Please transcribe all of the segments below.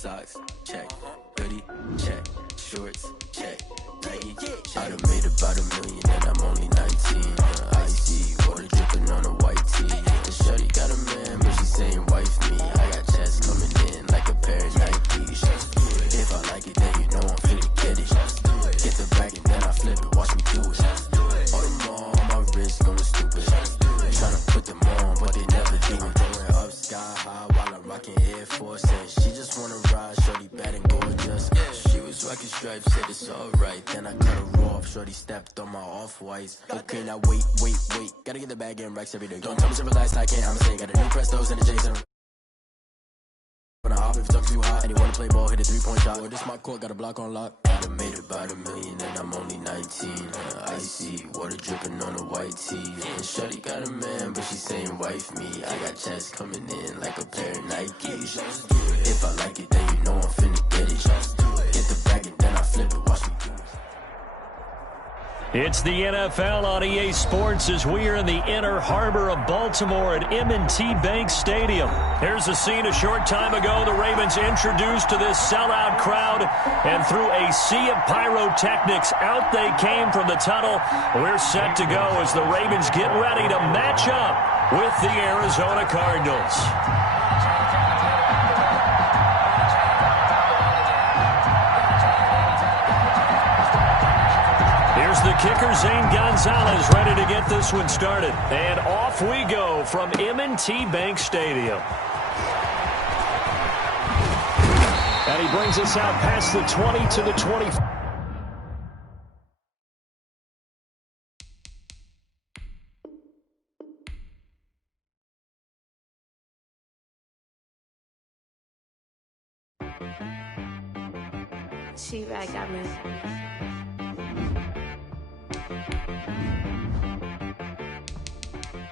Socks, check. Hoodie, check. Shorts, check. Nike, check. I done made about $1 million and I'm only 19. Icy, water dripping on a white tee. And shorty got a man, but she saying wife me. I got checks coming in like a pair of Nikes. If I like it, then you know I'm finna get it. Get the bag and then I flip it, watch me do it. All them all on my wrist going stupid. Tryna put them on, but they never do it. Going up sky high while I'm rocking Air Force. And she just wanna ride, shorty bad and gorgeous. She was rocking stripes, said it's alright. Then I cut her off, shorty stepped on my off-whites. Okay, now wait. Gotta get the bag and racks every day. Don't tell me to relax, I can't, I'ma say. Got a new Prestos and a Jason. When I hop, if it's up too hot, and you wanna play ball, hit a 3-point shot. Or this my court, got a block on lock. I done made about $1 million and I'm only 19. Icy, water dripping on a white tee. And shorty got a man, but she saying wife me. I got checks coming in like a pair of Nikes. If I like it, then you know I'm finna get it. Get the bag and then I flip it, watch me do it. It's the NFL on EA Sports as we are in the inner harbor of Baltimore at M&T Bank Stadium. Here's a scene a short time ago. The Ravens introduced to this sellout crowd, and through a sea of pyrotechnics, out they came from the tunnel. We're set to go as the Ravens get ready to match up with the Arizona Cardinals. Here's the kicker, Zane Gonzalez, ready to get this one started. And off we go from M&T Bank Stadium. And he brings us out past the 20 to the 20. She-Rag got me.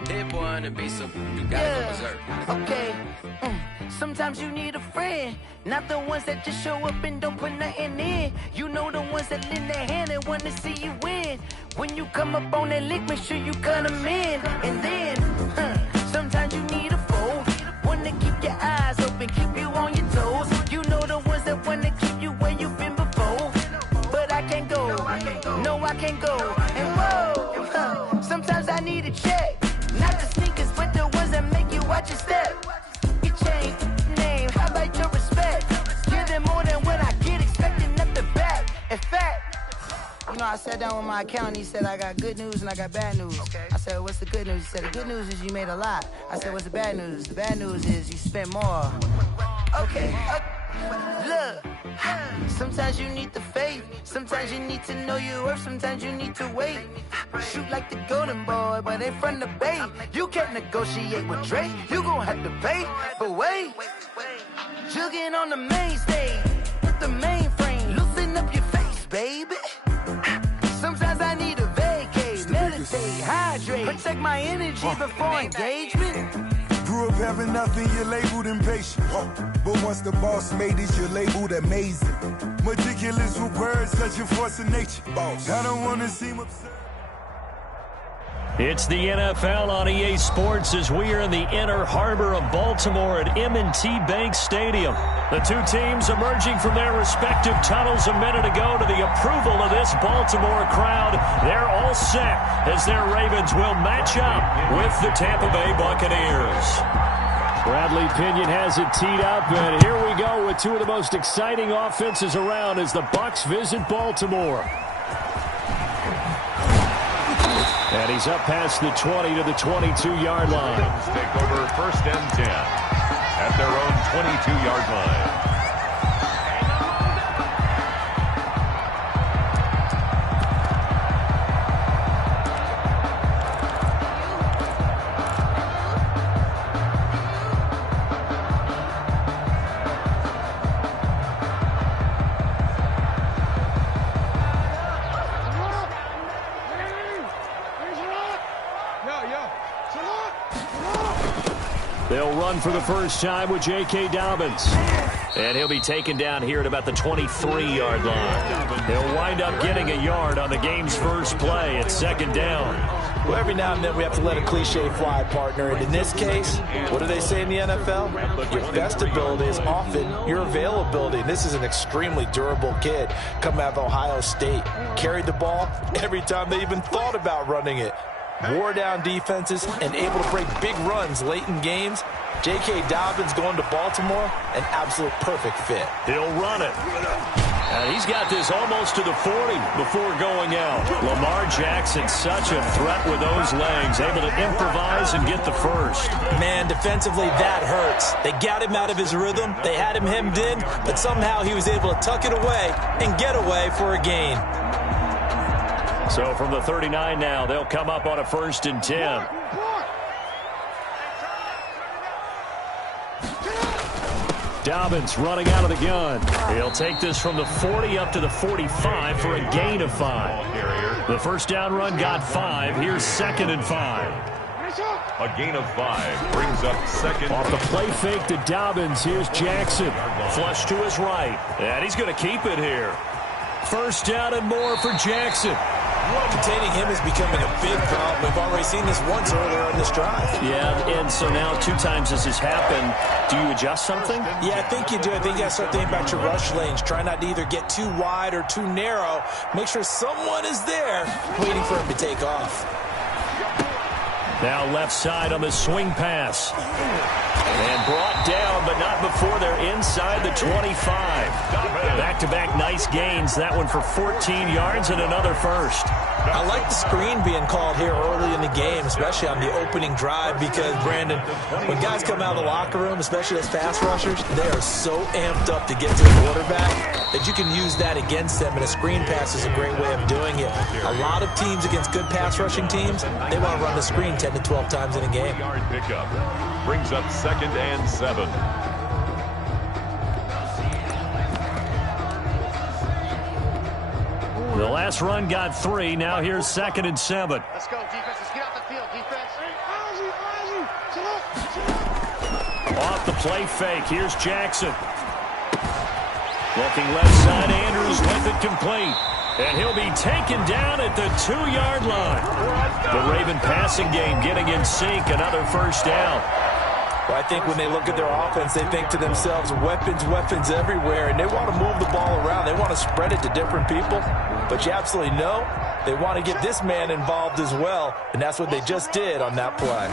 Hit one and be some, you gotta go berserk. Okay. Sometimes you need a friend, not the ones that just show up and don't put nothing in. You know the ones that lend their hand and want to see you win. When you come up on that lick, make sure you cut them in. And then, sometimes you need a foe, one to keep your eyes open, keep you on your toes. You know the ones that want to keep you where you've been before. But I can't go, no I can't go. And whoa, sometimes I need a check. Not the sneakers, but the ones that make you watch your step. You change name, how about your respect? Give them more than what I get, expecting nothing back. In fact, you know, I sat down with my accountant, he said I got good news and I got bad news. Okay. I said, what's the good news? He said, the good news is you made a lot. I said, what's the bad news? The bad news is you spent more. Okay, look, sometimes you need the faith, sometimes you need to know your worth, sometimes you need to wait. Shoot like the golden boy, but in front of the bay. You can't negotiate with Drake, you gon' have to pay. But wait, jugging on the main stage, with the mainframe, loosen up your face, baby. Sometimes I need a vacate, meditate, hydrate, protect my energy before engagement. Grew up having nothing, you're labeled impatient. But once the boss made it, you're labeled amazing. Meticulous with words, such a force of nature. I don't want to seem absurd. It's the NFL on EA Sports as we are in the inner harbor of Baltimore at M&T Bank Stadium. The two teams emerging from their respective tunnels a minute ago to the approval of this Baltimore crowd. They're all set as their Ravens will match up with the Tampa Bay Buccaneers. Bradley Pinion has it teed up, and here we go with two of the most exciting offenses around as the Bucs visit Baltimore. And he's up past the 20 to the 22-yard line. Take over 1st and 10 at their own 22-yard line. They'll run for the first time with J.K. Dobbins. And he'll be taken down here at about the 23-yard line. He'll wind up getting a yard on the game's first play at 2nd down. Well, every now and then we have to let a cliche fly, partner. And in this case, what do they say in the NFL? Your best ability is often your availability. And this is an extremely durable kid coming out of Ohio State. Carried the ball every time they even thought about running it. Wore down defenses and able to break big runs late in games. J.K. Dobbins going to Baltimore, an absolute perfect fit. He'll run it. And he's got this almost to the 40 before going out. Lamar Jackson, such a threat with those legs, able to improvise and get the first. Man, defensively, that hurts. They got him out of his rhythm. They had him hemmed in, but somehow he was able to tuck it away and get away for a gain. So from the 39 now, they'll come up on a 1st and 10. Dobbins running out of the gun. He'll take this from the 40 up to the 45 for a gain of 5. The first down run got 5. Here's 2nd and 5. A gain of 5 brings up 2nd. Off the play fake to Dobbins. Here's Jackson. Flush to his right. And he's going to keep it here. 1st down and more for Jackson. Containing him is becoming a big problem. We've already seen this once earlier in this drive. Yeah, and so now 2 times this has happened. Do you adjust something? Yeah, I think you do. I think you got to start thinking about your rush lanes. Try not to either get too wide or too narrow. Make sure someone is there waiting for him to take off. Now left side on the swing pass. And brought down, but not before they're inside the 25. Back-to-back nice gains. That one for 14 yards and another first. I like the screen being called here early in the game, especially on the opening drive, because, Brandon, when guys come out of the locker room, especially as pass rushers, they are so amped up to get to the quarterback that you can use that against them, and a screen pass is a great way of doing it. A lot of teams against good pass rushing teams, they want to run the screen 10 to 12 times in a game. Yard pickup brings up 2nd and 7. The last run got 3. Now here's 2nd and 7. Let's go, defense. Let's get out the field, defense. Off the play fake. Here's Jackson. Looking left side. Andrews with it complete. And he'll be taken down at the 2-yard line. The Raven passing game getting in sync. Another 1st down. Well, I think when they look at their offense, they think to themselves, weapons, weapons everywhere, and they want to move the ball around. They want to spread it to different people. But you absolutely know they want to get this man involved as well, and that's what they just did on that play.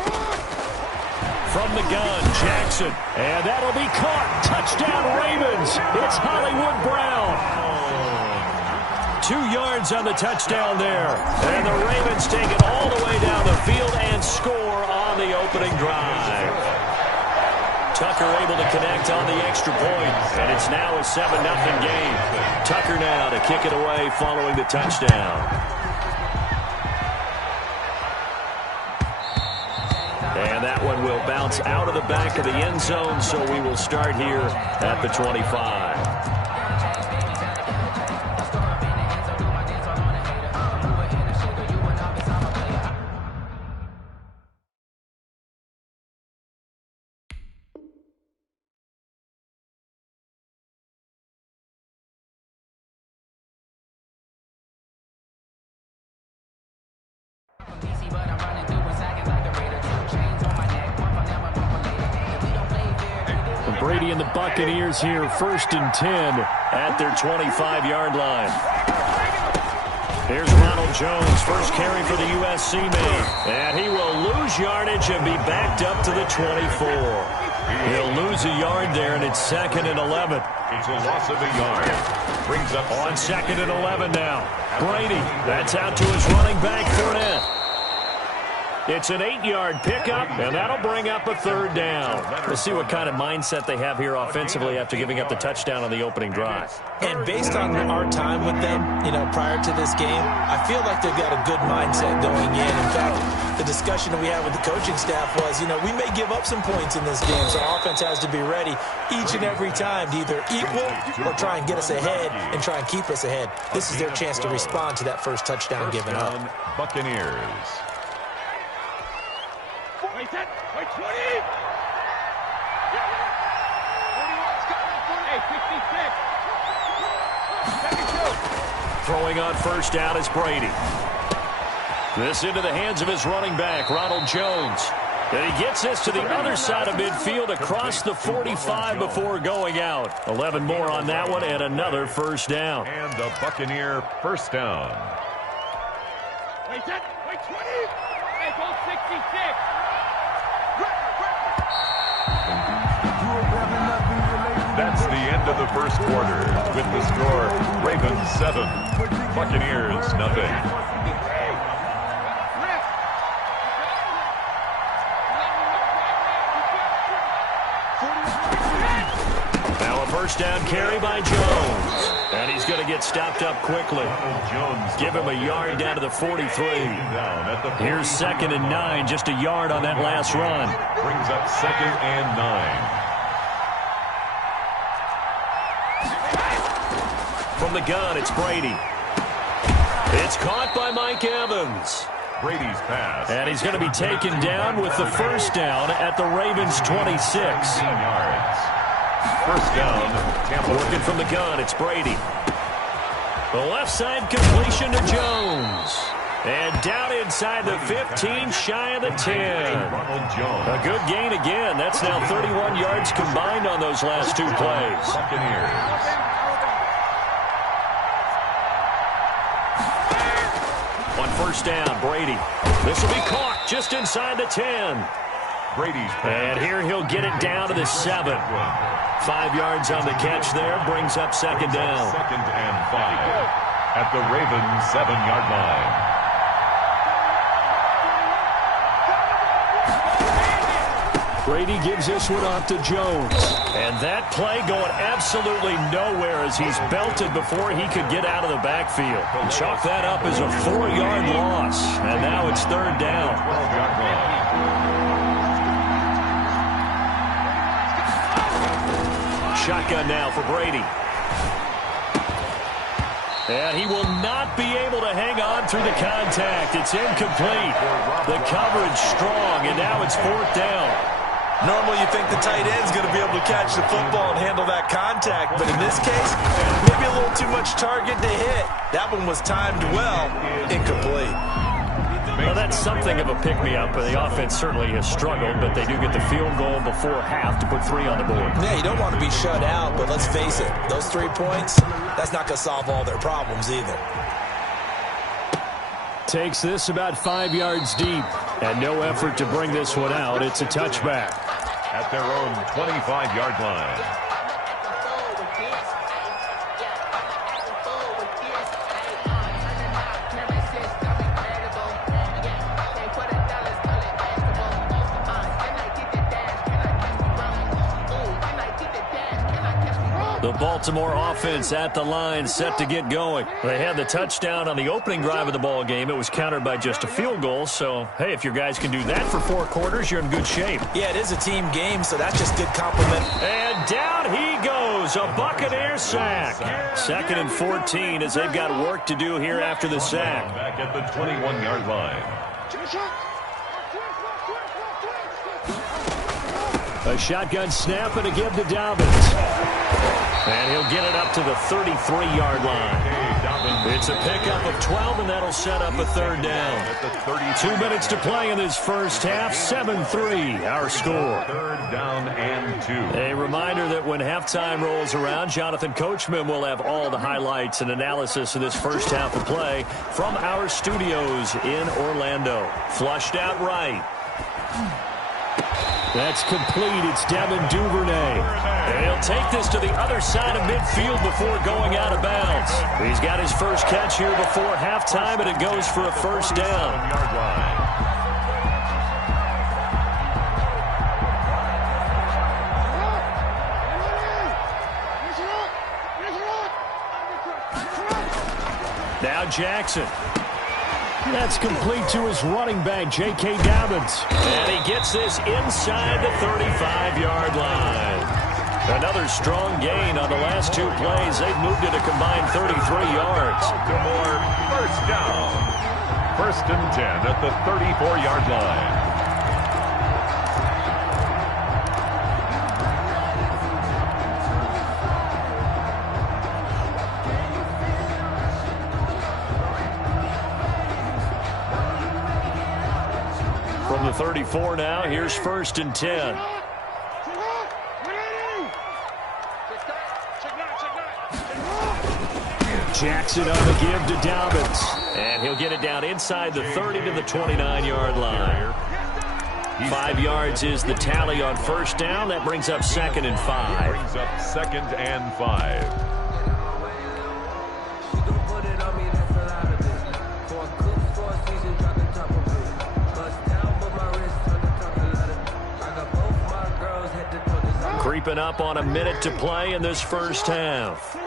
From the gun, Jackson, and that'll be caught. Touchdown, Ravens. It's Hollywood Brown. 2 yards on the touchdown there. And the Ravens take it all the way down the field and score on the opening drive. Tucker able to connect on the extra point, and it's now a 7-0 game. Tucker now to kick it away following the touchdown. And that one will bounce out of the back of the end zone, so we will start here at the 25. Brady and the Buccaneers here, 1st and 10 at their 25-yard line. Here's Ronald Jones, first carry for the USC man. And he will lose yardage and be backed up to the 24. He'll lose a yard there, and it's 2nd and 11. It's a loss of a yard. Brings up on 2nd and 11 now. Brady, that's out to his running back, Fournette. It's an 8-yard pickup, and that'll bring up a 3rd down. We'll see what kind of mindset they have here offensively after giving up the touchdown on the opening drive. And based on our time with them, prior to this game, I feel like they've got a good mindset going in. In fact, the discussion that we had with the coaching staff was, we may give up some points in this game, so our offense has to be ready each and every time to either equal or try and get us ahead and try and keep us ahead. This is their chance to respond to that first touchdown given up. Buccaneers. Wait, 20! Throwing on 1st down is Brady. This into the hands of his running back, Ronald Jones. And he gets this to the other side of midfield across the 45 before going out. 11 more on that one and another first down. And the Buccaneer first down. Wait, set. Wait, 20. Hey, go 66. That's the end of the first quarter with the score Ravens 7, Buccaneers nothing. Now a first down carry by Jones. And he's going to get stopped up quickly. Give him a yard down to the 43. Here's 2nd and 9, just a yard on that last run. Brings up 2nd and 9. From the gun, it's Brady. It's caught by Mike Evans. Brady's pass. And he's going to be taken down with the first down at the Ravens 26. 15 yards. First down, Tampa. Working from the gun, it's Brady. The left side completion to Jones. And down inside the 15, shy of the 10. Ronald Jones. A good gain again. That's now 31 yards combined on those last 2 plays. Buccaneers. On first down, Brady. This will be caught just inside the 10. Brady's pass. And here he'll get it down to the 7. 5 yards on the catch there, brings up 2nd down. 2nd and 5 at the Ravens 7-yard line. Brady gives this one off to Jones. And that play going absolutely nowhere as he's belted before he could get out of the backfield. Chalk that up as a 4-yard loss. And now it's 3rd down. 12-yard line. Shotgun now for Brady. And he will not be able to hang on through the contact. It's incomplete. The coverage strong, and now it's 4th down. Normally you think the tight end's going to be able to catch the football and handle that contact, but in this case, maybe a little too much target to hit. That one was timed well, incomplete. Well, that's something of a pick-me-up. The offense certainly has struggled, but they do get the field goal before half to put 3 on the board. Yeah, you don't want to be shut out, but let's face it, those 3 points, that's not going to solve all their problems either. Takes this about 5 yards deep, and no effort to bring this one out. It's a touchback. At their own 25-yard line. The Baltimore offense at the line, set to get going. They had the touchdown on the opening drive of the ball game. It was countered by just a field goal. So, hey, if your guys can do that for 4 quarters, you're in good shape. Yeah, it is a team game, so that's just good compliment. And down he goes, a Buccaneer sack. 2nd and 14 as they've got work to do here after the sack. Back at the 21-yard line. A shotgun snap and a give to Dobbins. And he'll get it up to the 33-yard line. It's a pickup of 12, and that'll set up a 3rd down. 2 minutes to play in this first half. 7-3, our score. 3rd down and 2. A reminder that when halftime rolls around, Jonathan Coachman will have all the highlights and analysis of this first half of play from our studios in Orlando. Flushed out right. That's complete. It's Devin Duvernay. And he'll take this to the other side of midfield before going out of bounds. He's got his first catch here before halftime, and it goes for a first down. Now Jackson. That's complete to his running back, J.K. Dobbins. And he gets this inside the 35-yard line. Another strong gain on the last 2 plays. They've moved it a combined 33 yards. Baltimore first down. 1st and 10 at the 34-yard line. 34 now. Here's 1st and 10. Jackson on the give to Dobbins. And he'll get it down inside the 30 to the 29-yard line. 5 yards is the tally on 1st down. That brings up 2nd and 5. Brings up 2nd and 5. Creeping up on a minute to play in this 1st half.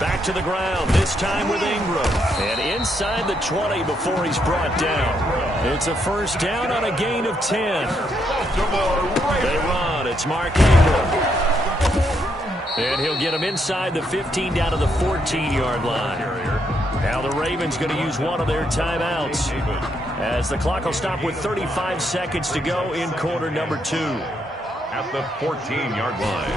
Back to the ground, this time with Ingram. And inside the 20 before he's brought down. It's a 1st down on a gain of 10. They run, it's Mark Ingram. And he'll get him inside the 15 down to the 14-yard line. Now the Ravens going to use one of their timeouts, as the clock will stop with 35 seconds to go in quarter number 2. At the 14-yard line.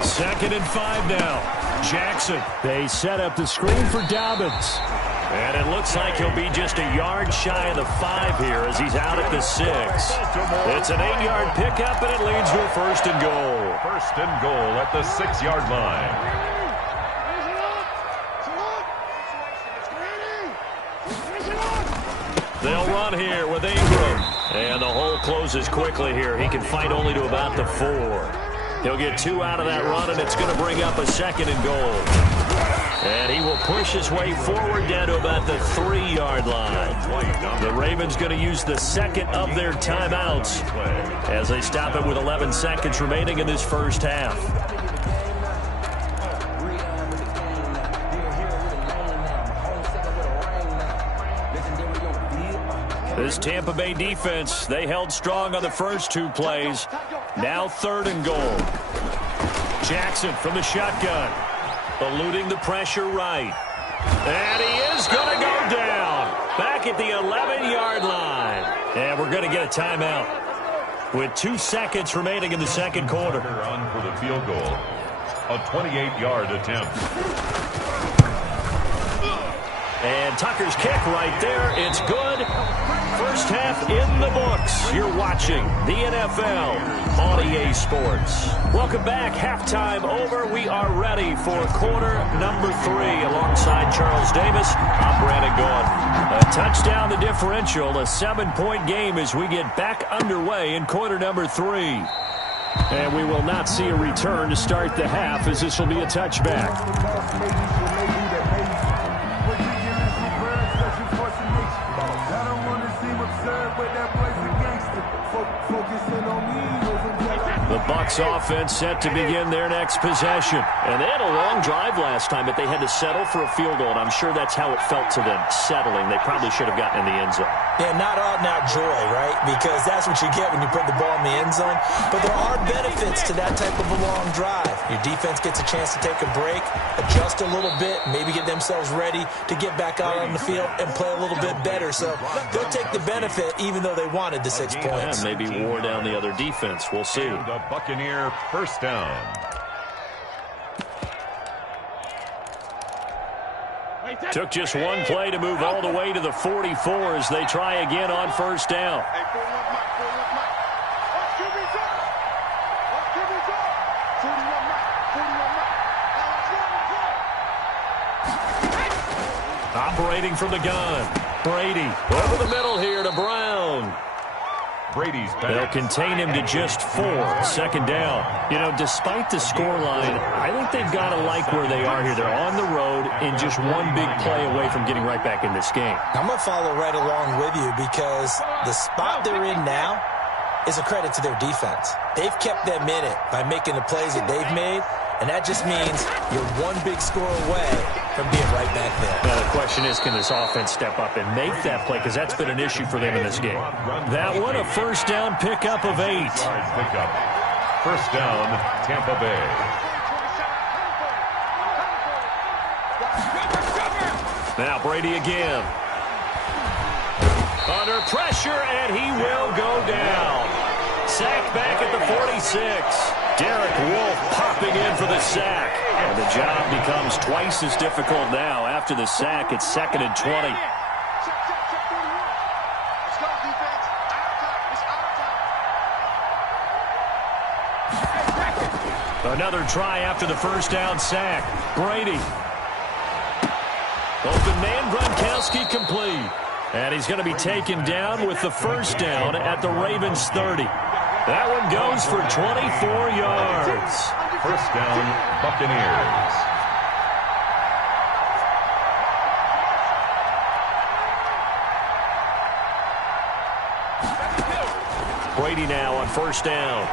2nd and 5 now. Jackson. They set up the screen for Dobbins. And it looks like he'll be just a yard shy of the 5 here as he's out at the 6. It's an 8-yard pickup, and it leads to a 1st and goal. 1st and goal at the 6-yard line. They'll run here with Ingram. And the hole closes quickly here. He can fight only to about the 4. He'll get 2 out of that run, and it's going to bring up a 2nd and goal. And he will push his way forward down to about the 3-yard line. The Ravens going to use the 2nd of their timeouts as they stop it with 11 seconds remaining in this 1st half. This Tampa Bay defense, they held strong on the first 2 plays. Now 3rd and goal. Jackson from the shotgun. Eluding the pressure right. And he is going to go down. Back at the 11-yard line. And we're going to get a timeout with 2 seconds remaining in the 2nd quarter. On for the field goal. A 28-yard attempt. And Tucker's kick right there. It's good. 1st half in the books. You're watching the NFL on EA Sports. Welcome back. Halftime over. We are ready for quarter number 3. Alongside Charles Davis, I'm Brandon Gordon. A touchdown the differential. A 7-point game as we get back underway in quarter number 3. And we will not see a return to start the half, as this will be a touchback. The Bucs offense set to begin their next possession. And they had a long drive last time, but they had to settle for a field goal. And I'm sure that's how it felt to them, settling. They probably should have gotten in the end zone. Yeah, not out-and-out joy, right? Because that's what you get when you put the ball in the end zone. But there are benefits to that type of a long drive. Your defense gets a chance to take a break, adjust a little bit, maybe get themselves ready to get back out on the field and play a little bit better. So they'll take the benefit even though they wanted the 6 points. Yeah, maybe wore down the other defense. We'll see. And the Buccaneer 1st down. Took just 1 play to move all the way to the 44 as they try again on 1st down. Operating from the gun. Brady over the middle here to Brown. Brady's back. They'll contain him to just 4. 2nd down. You know, despite the scoreline, I think they've got to like where they are here. They're on the road and just 1 big play away from getting right back in this game. I'm going to follow right along with you because the spot they're in now is a credit to their defense. They've kept them in it by making the plays that they've made, and that just means you're 1 big score away from being right back there. Now the question is, can this offense step up and make that play? Because that's been an issue for them in this game. That one, a 1st down pickup of 8. Pickup. 1st down, Tampa Bay. Now Brady again. Under pressure, and he will go down. Sacked back at the 46. Derek Wolfe popping in for the sack. And the job becomes twice as difficult now. After the sack, it's 2nd and 20. Another try after the first down sack. Brady. Open man, Gronkowski complete. And he's going to be taken down with the first down at the Ravens 30. That one goes for 24 yards. First down, Buccaneers. Brady now on first down.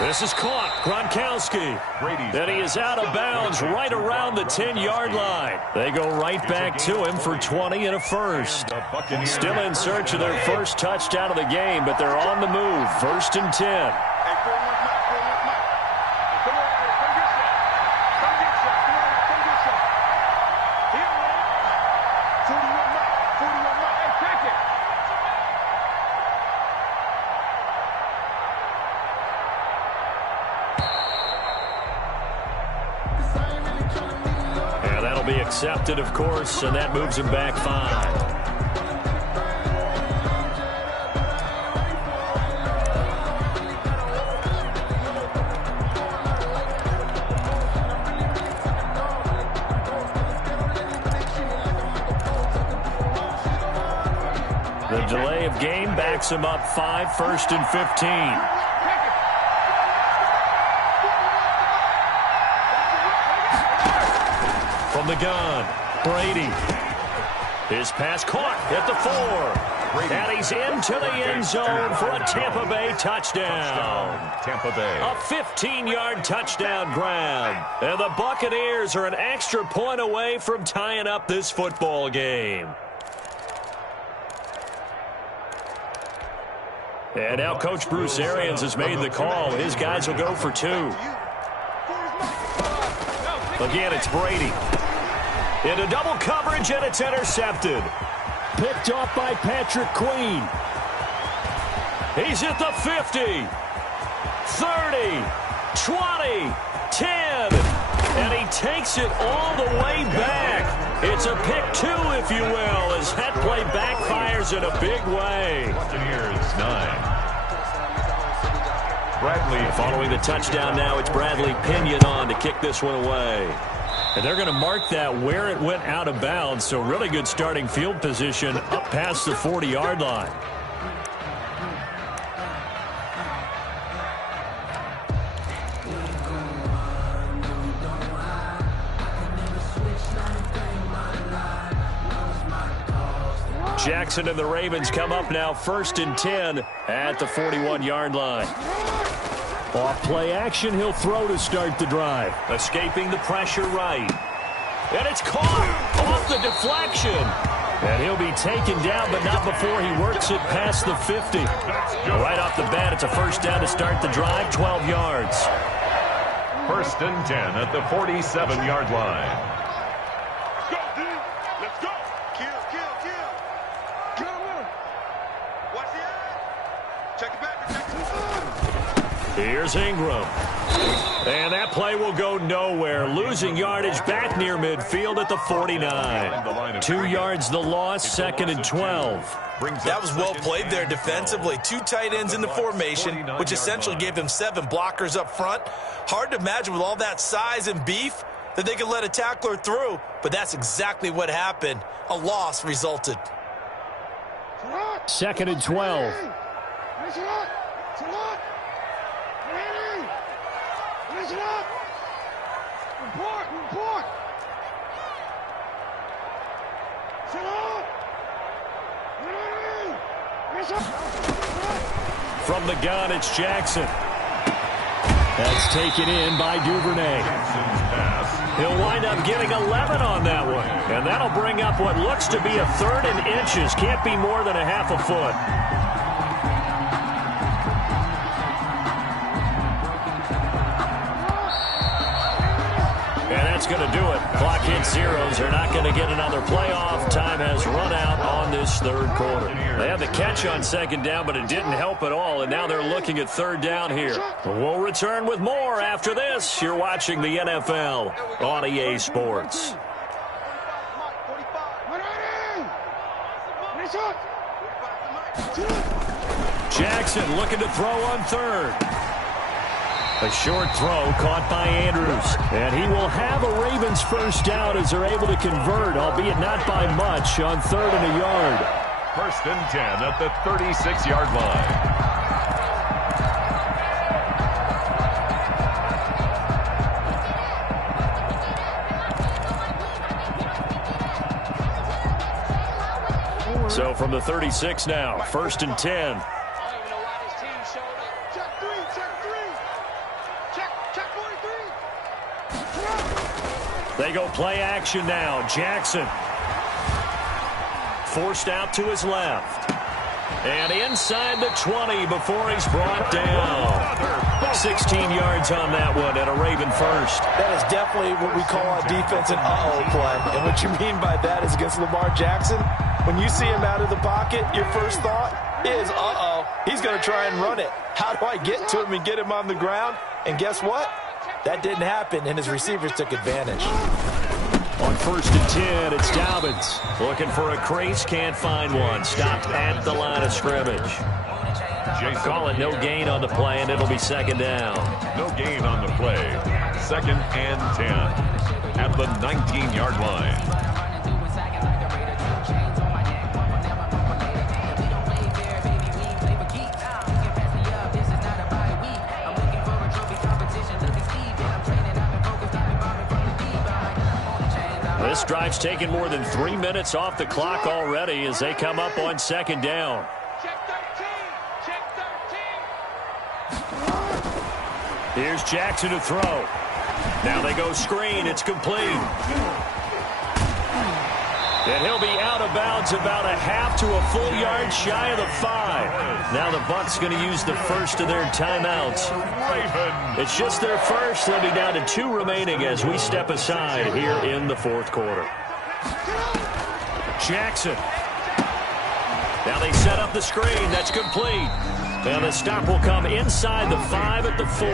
This is caught. Gronkowski. And he is out of bounds right around the 10-yard line. They go right back to him for 20 and a first. Still in search of their first touchdown of the game, but they're on the move. 1st and 10. Be accepted, of course, and that moves him back 5. The delay of game backs him up 5, 1st and 15. From the gun, Brady. His pass caught at the 4. And he's into the end zone for a Tampa Bay touchdown. Tampa Bay. A 15-yard touchdown grab. And the Buccaneers are an extra point away from tying up this football game. And now Coach Bruce Arians has made the call. His guys will go for 2. Again, it's Brady. Into double coverage, and it's intercepted. Picked off by Patrick Queen. He's at the 50, 30, 20, 10. And he takes it all the way back. It's a pick 2, if you will, as that play backfires in a big way. Buccaneers 9. Bradley. Following the touchdown now, it's Bradley Pinion on to kick this one away. And they're going to mark that where it went out of bounds, so really good starting field position up past the 40-yard line. Jackson and the Ravens come up now 1st and 10 at the 41-yard line. Off play action, he'll throw to start the drive. Escaping the pressure right. And it's caught off the deflection. And he'll be taken down, but not before he works it past the 50. Right off the bat, it's a first down to start the drive, 12 yards. 1st and 10 at the 47-yard line. Let's go. Kill. Watch the eye. Check it back. Here's Ingram. And that play will go nowhere. Losing yardage back near midfield at the 49. 2 yards the loss, 2nd and 12. That was well played there defensively. 2 tight ends in the formation, which essentially gave them 7 blockers up front. Hard to imagine with all that size and beef that they could let a tackler through, but that's exactly what happened. A loss resulted. 2nd and 12. Report. From the gun, it's Jackson. That's taken in by Duvernay. He'll wind up getting 11 on that one. And that'll bring up what looks to be a 3rd and inches. Can't be more than a half a foot. that's going to do it. Clock hits zeros. They're not going to get another playoff. Time has run out on this third quarter. They had the catch on second down, but it didn't help at all, and now they're looking at third down here. We'll return with more after this. You're watching the NFL on EA Sports. Jackson looking to throw on third. A short throw caught by Andrews. And he will have a Ravens first down as they're able to convert, albeit not by much, on third and a yard. First and 10 at the 36-yard line. So from the 36 now, first and 10. They go play action now. Jackson forced out to his left. And inside the 20 before he's brought down. 16 yards on that one and a Raven first. That is definitely what we call a defense and uh-oh play. And what you mean by that is against Lamar Jackson, when you see him out of the pocket, your first thought is, uh-oh, he's going to try and run it. How do I get to him and get him on the ground? And guess what? That didn't happen, and his receivers took advantage. On first and 10, it's Dobbins. Looking for a crease, can't find one. Stopped at the line of scrimmage. Call it no gain on the play, and it'll be second down. No gain on the play. Second and 10 at the 19-yard line. This drive's taken more than 3 minutes off the clock already as they come up on second down. Here's Jackson to throw. Now they go screen. It's complete. And he'll be out of bounds about a half to a full yard shy of the 5. Now the Bucs going to use the first of their timeouts. It's just their first. They'll be down to 2 remaining as we step aside here in the fourth quarter. Jackson. Now they set up the screen. That's complete. And the stop will come inside the 5 at the 4.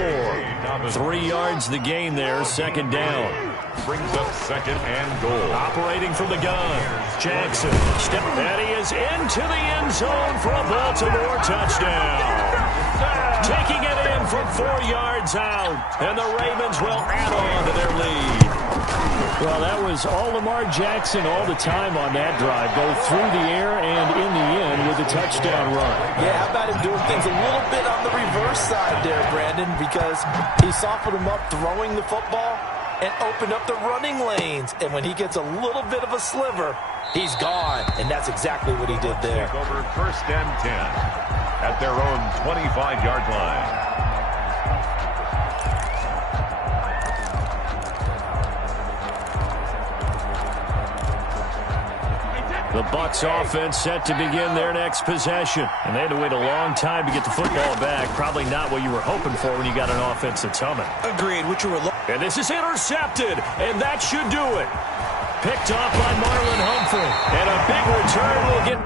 3 yards the gain there, second down. Brings up second and goal. Operating from the gun. Jackson. And he is into the end zone for a Baltimore touchdown. Taking it in from 4 yards out. And the Ravens will add on to their lead. Well, that was all Lamar Jackson all the time on that drive. Go through the air and in the end with a touchdown run. Yeah, how about him doing things a little bit on the reverse side there, Brandon, because he softened him up throwing the football and opened up the running lanes. And when he gets a little bit of a sliver, he's gone. And that's exactly what he did there. Take over first and 10 at their own 25-yard line. The Bucs offense set to begin their next possession. And they had to wait a long time to get the football back. Probably not what you were hoping for when you got an offense that's humming. Agreed. What you were looking. And this is intercepted. And that should do it. Picked off by Marlon Humphrey. And a big return will get...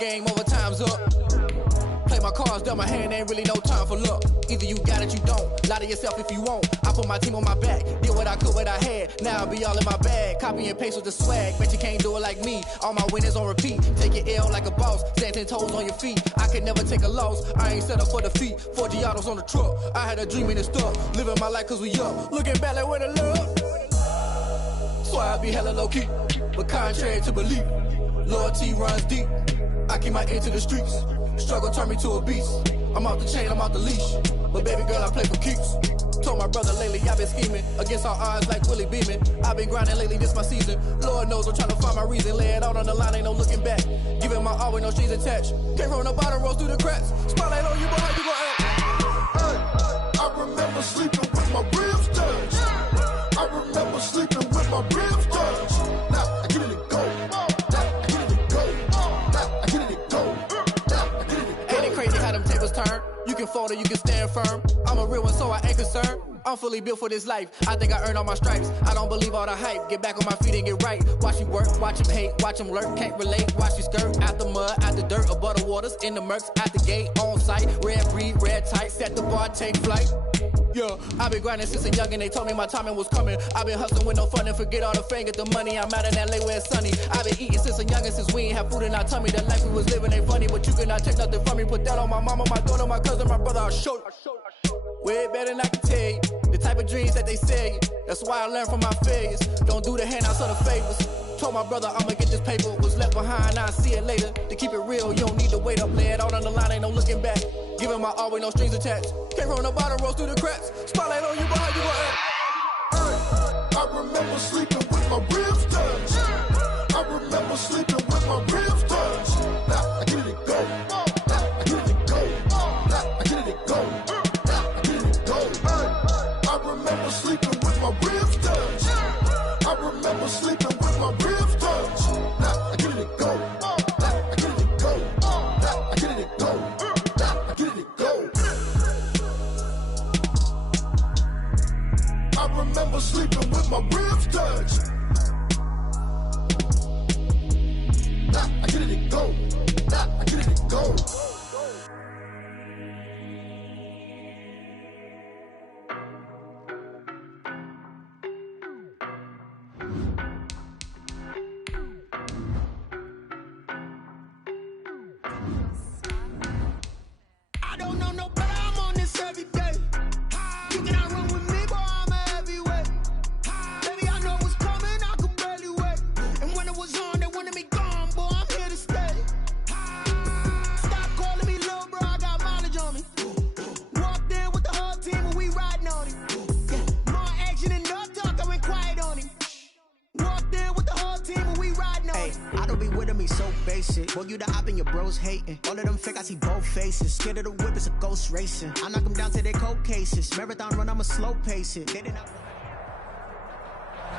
Game over, time's up. Play my cards, dealt my hand, ain't really no time for luck. Either you got it, you don't. Lie to yourself if you won't. I put my team on my back, did what I could, what I had. Now I'll be all in my bag. Copy and paste with the swag. Bet you can't do it like me. All my winners on repeat. Take your L like a boss. Stand 10 toes on your feet. I can never take a loss. I ain't set up for defeat. 4 Giottos on the truck. I had a dream and it's stuff. Living my life cause we up. Looking back like where the love. So I be hella low key. But contrary to belief. Loyalty runs deep. I keep my ear to the streets. Struggle turned me to a beast. I'm off the chain, I'm off the leash. But baby girl, I play for keeps. Told my brother lately, I've been scheming. Against all odds like Willie Beeman. I've been grinding lately, this my season. Lord knows I'm trying to find my reason. Lay it out on the line, ain't no looking back. Giving my all with no strings attached. Came from the bottom, rose through the cracks. Spotlight on you, boy, how you gon' act? I remember sleeping with my ribs touched. I remember sleeping with my ribs touched. Now I get it and go. Now I get it and go. Now I get it and go. Now I get it and go. Ain't it crazy how them tables turn? You can fold or you can stand firm. I'm a real one, so I ain't concerned. I'm fully built for this life. I think I earned all my stripes. I don't believe all the hype. Get back on my feet and get right. Watch you work, watch him hate, watch him lurk. Can't relate, watch you skirt. Out the mud, out the dirt, above the waters, in the murks, at the gate, on site. Red breed, red tight, set the bar, take flight. Yeah, I've been grinding since a youngin'. They told me my timing was coming. I've been hustling with no fun and forget all the fame, get the money. I'm out in LA where it's sunny. I've been eating since a youngin', since we ain't have food in our tummy. The life we was living ain't funny, but you cannot take nothing from me. Put that on my mama, my daughter, my cousin, my brother. I'll show you. Way better than I can tell you. The type of dreams that they sell you. That's why I learned from my failures. Don't do the handouts or the favors. Told my brother I'ma get this paper. Was left behind, I'll see it later. To keep it real, you don't need to wait up. Lay it out on the line, ain't no looking back. Giving my all with no strings attached. Came from the bottom, rose through the cracks. Spotlight on you, boy, how you gon' act? I remember sleeping with my ribs touched. I remember sleeping with my ribs touched. Now I get it and go. Now I get it and go. Now I get it and go. Now I get it and go. I remember sleeping with my ribs touched. I remember sleeping with my ribs touched. Now I get it and go. Now I get it and go. Now I get it and go. Now I get it and go. I remember sleeping with my ribs touched. Now I get it and go. Now I get it and go. I don't know no better, I'm on this every day. You cannot run with me, boy, I'm a heavyweight. Baby, I know what's coming, I could barely wait. And when it was on, they wanted me gone, boy, I'm here to stay. Stop calling me little bro, I got mileage on me. Walked in with the whole team and we riding on him. Yeah, more action and no talk, I went quiet on him. Walked in with the whole team and we riding on him. I don't be with him, he's so basic. Boy, you the op and your bros hating. All of them fake, I see both faces. Scared of the whip, it's a ghost racing. I knock them down to their cold cases. Marathon run, I'ma slow pace it. They didn't have...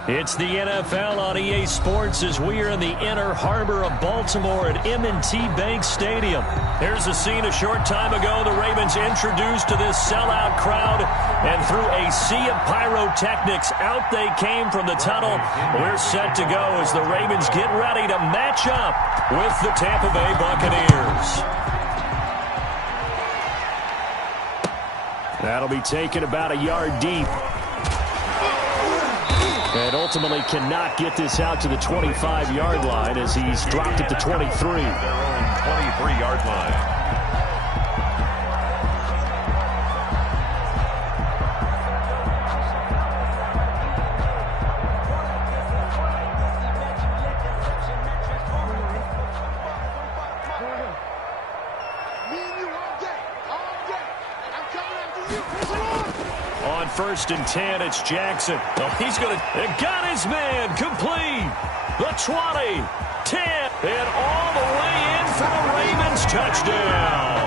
It's the NFL on EA Sports as we are in the inner harbor of Baltimore at M&T Bank Stadium. Here's a scene a short time ago. The Ravens introduced to this sellout crowd, and through a sea of pyrotechnics, out they came from the tunnel. We're set to go as the Ravens get ready to match up with the Tampa Bay Buccaneers. That'll be taken about a yard deep. And ultimately cannot get this out to the 25-yard line as he's dropped at the 23. Their own 23-yard line. On 1st and 10, it's Jackson. Oh, he's going to... got his man complete. The 20, 10, and all the way in for a Ravens touchdown.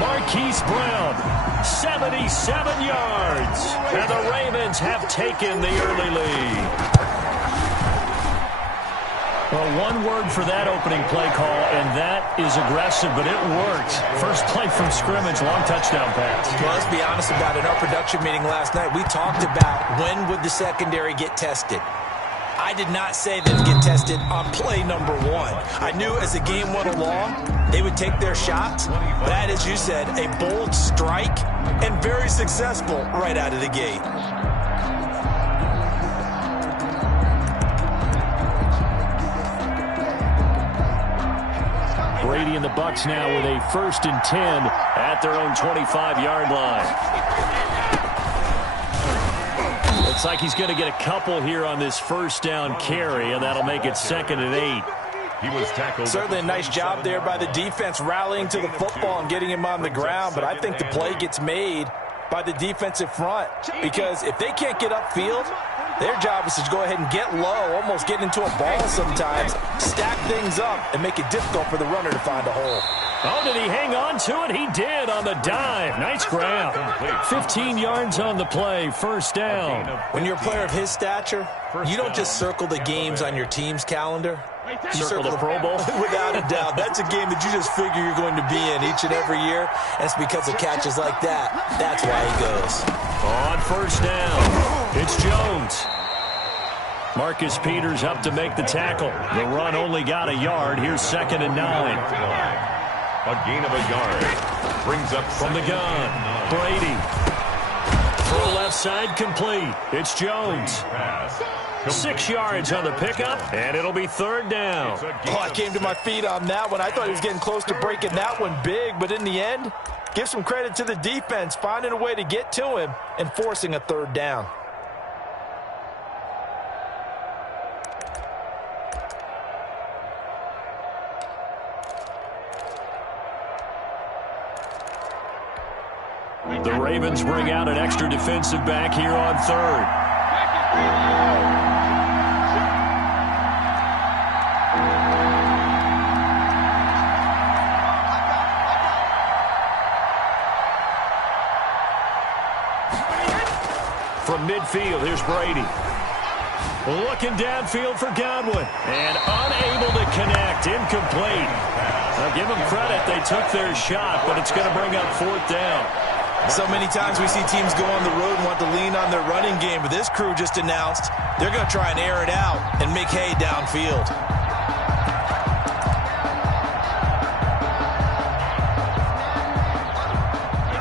Marquise Brown, 77 yards. And the Ravens have taken the early lead. Well, one word for that opening play call, and that is aggressive, but it worked. First play from scrimmage, long touchdown pass. Well, let's be honest about it. In our production meeting last night, we talked about when would the secondary get tested. I did not say they'd get tested on play number 1. I knew as the game went along, they would take their shots. That, as you said, a bold strike and very successful right out of the gate. Brady and the Bucs now with a 1st and 10 at their own 25-yard line. Looks like he's going to get a couple here on this first down carry, and that'll make it 2nd and 8. He was tackled. Certainly a nice job there by the defense rallying to the football and getting him on the ground, but I think the play gets made by the defensive front because if they can't get upfield, their job is to go ahead and get low, almost get into a ball sometimes, stack things up, and make it difficult for the runner to find a hole. Oh, did he hang on to it? He did on the dive. Nice grab. 15 yards on the play, first down. When you're a player of his stature, you don't just circle the games on your team's calendar. You circle the Pro Bowl? Without a doubt. That's a game that you just figure you're going to be in each and every year, and it's because of catches like that. That's why he goes. On first down, it's Jones. Marcus Peters up to make the tackle. The run only got a yard. Here's 2nd and 9. A gain of a yard. Brings up from the gun. Brady. Throw left side complete. It's Jones. 6 yards on the pickup, and it'll be 3rd down. Oh, I came to my feet on that one. I thought he was getting close to breaking that one big, but in the end, give some credit to the defense, finding a way to get to him and forcing a 3rd down. The Ravens bring out an extra defensive back here on 3rd. From midfield, here's Brady. Looking downfield for Godwin. And unable to connect. Incomplete. Now give them credit. They took their shot, but it's going to bring up 4th down. So many times we see teams go on the road and want to lean on their running game, but this crew just announced they're going to try and air it out and make hay downfield.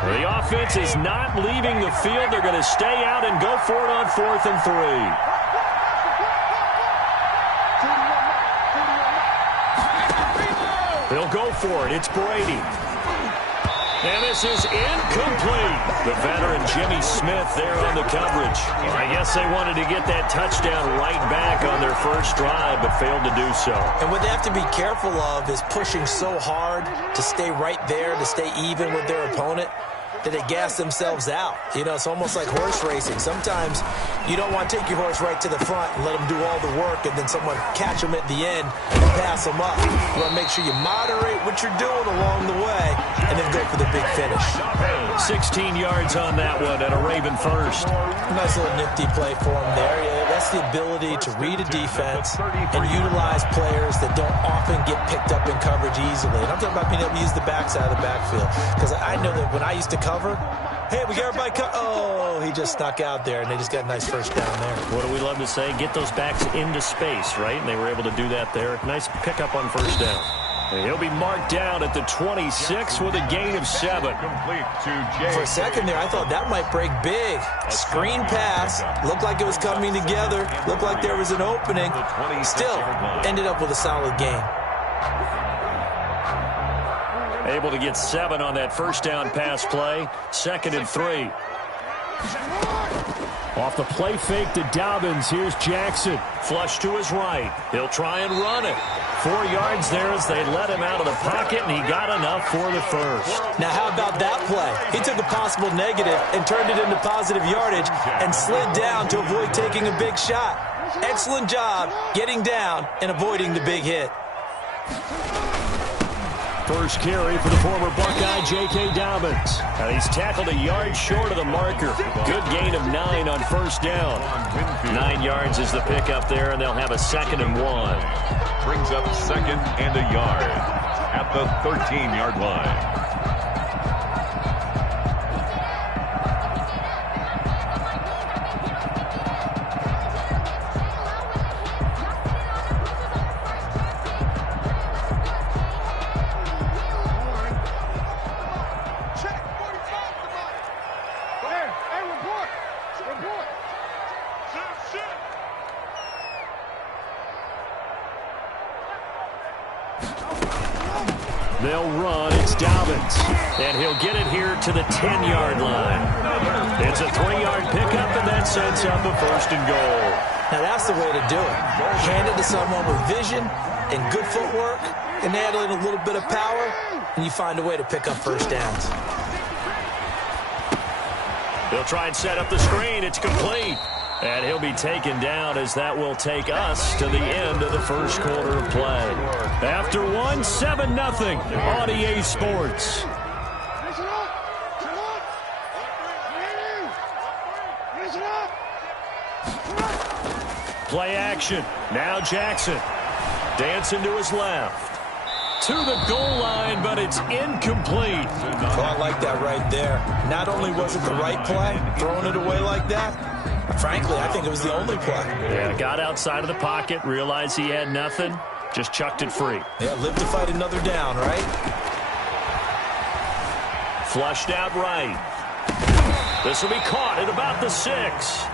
The offense is not leaving the field. They're going to stay out and go for it on 4th and 3. They'll go for it. It's Brady. And this is incomplete. The veteran Jimmy Smith there on the coverage. I guess they wanted to get that touchdown right back on their first drive, but failed to do so. And what they have to be careful of is pushing so hard to stay right there, to stay even with their opponent, that they gas themselves out. You know, it's almost like horse racing. Sometimes you don't want to take your horse right to the front and let them do all the work and then someone catch them at the end and pass them up. You want to make sure you moderate what you're doing along the way and then go for the big finish. 16 yards on that one and a Raven first. Nice little nifty play for him there. Yeah, that's the ability to read a defense and utilize players that don't often get picked up in coverage easily. And I'm talking about being able to use the backside of the backfield. Because I know that when I used to cover, hey, we got everybody oh, he just snuck out there, and they just got a nice first down there. What do we love to say? Get those backs into space, right? And they were able to do that there. Nice pickup on first down. And he'll be marked down at the 26 with a gain of 7. For a second there, I thought that might break big. Screen pass. Looked like it was coming together. Looked like there was an opening. Still, ended up with a solid gain. Able to get 7 on that first down pass play. 2nd and 3. Off the play fake to Dobbins. Here's Jackson. Flush to his right. He'll try and run it. 4 yards there as they let him out of the pocket, and he got enough for the first. Now, how about that play? He took a possible negative and turned it into positive yardage and slid down to avoid taking a big shot. Excellent job getting down and avoiding the big hit. First carry for the former Buckeye, J.K. Dobbins. And he's tackled a yard short of the marker. Good gain of 9 on first down. 9 yards is the pickup there, and they'll have a 2nd and 1. Brings up 2nd and a yard at the 13-yard line. They'll run. It's Dobbins. And he'll get it here to the 10-yard line. It's a 3-yard pickup, and that sets up a 1st and goal. Now, that's the way to do it. Hand it to someone with vision and good footwork, and add in a little bit of power, and you find a way to pick up first downs. He'll try and set up the screen. It's complete. And he'll be taken down as that will take us to the end of the first quarter of play. After 7-0 on EA Sports. Play action. Now Jackson. Dancing to his left. To the goal line, but it's incomplete. Well, I like that right there. Not only was it the right play, throwing it away like that, frankly, I think it was the only play. Yeah, got outside of the pocket, realized he had nothing, just chucked it free. Yeah, live to fight another down, right? Flushed out right. This will be caught at about the 6.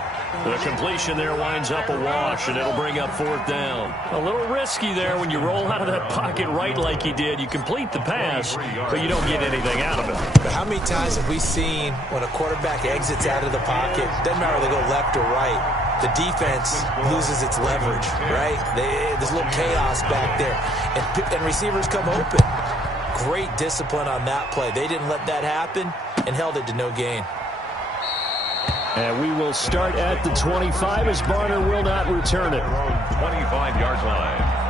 The completion there winds up a wash, and it'll bring up 4th down. A little risky there when you roll out of that pocket right like he did. You complete the pass, but you don't get anything out of it. But how many times have we seen when a quarterback exits out of the pocket, doesn't matter whether they go left or right, the defense loses its leverage, right? There's a little chaos back there, and receivers come open. Great discipline on that play. They didn't let that happen and held it to no gain. And we will start at the 25 as Barner will not return it. 25-yard line.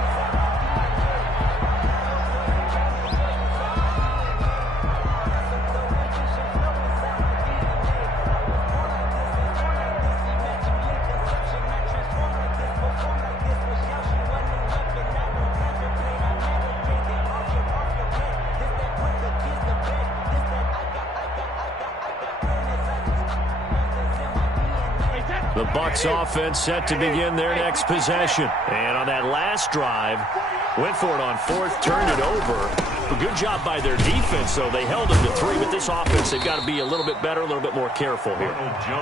The Bucs offense set to begin their next possession. And on that last drive, went for it on 4th, turned it over. A good job by their defense, though. They held them to 3, but this offense, they've got to be a little bit better, a little bit more careful here.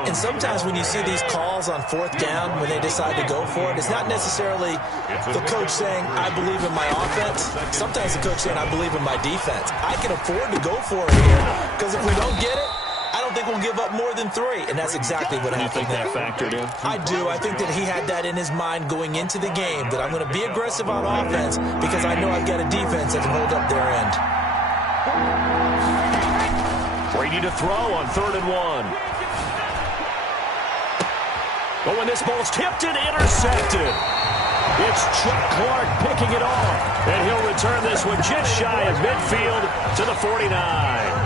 And sometimes when you see these calls on 4th down, when they decide to go for it, it's not necessarily the coach saying, I believe in my offense. Sometimes the coach saying, I believe in my defense. I can afford to go for it here, because if we don't get it, I don't think we'll give up more than 3, and that's exactly what happened there. You think that factored in? I do. I think that he had that in his mind going into the game, that I'm going to be aggressive on offense because I know I've got a defense that can hold up their end. Brady to throw on 3rd and 1. But when this ball's tipped and intercepted, it's Chuck Clark picking it off, and he'll return this one just shy of midfield to the 49.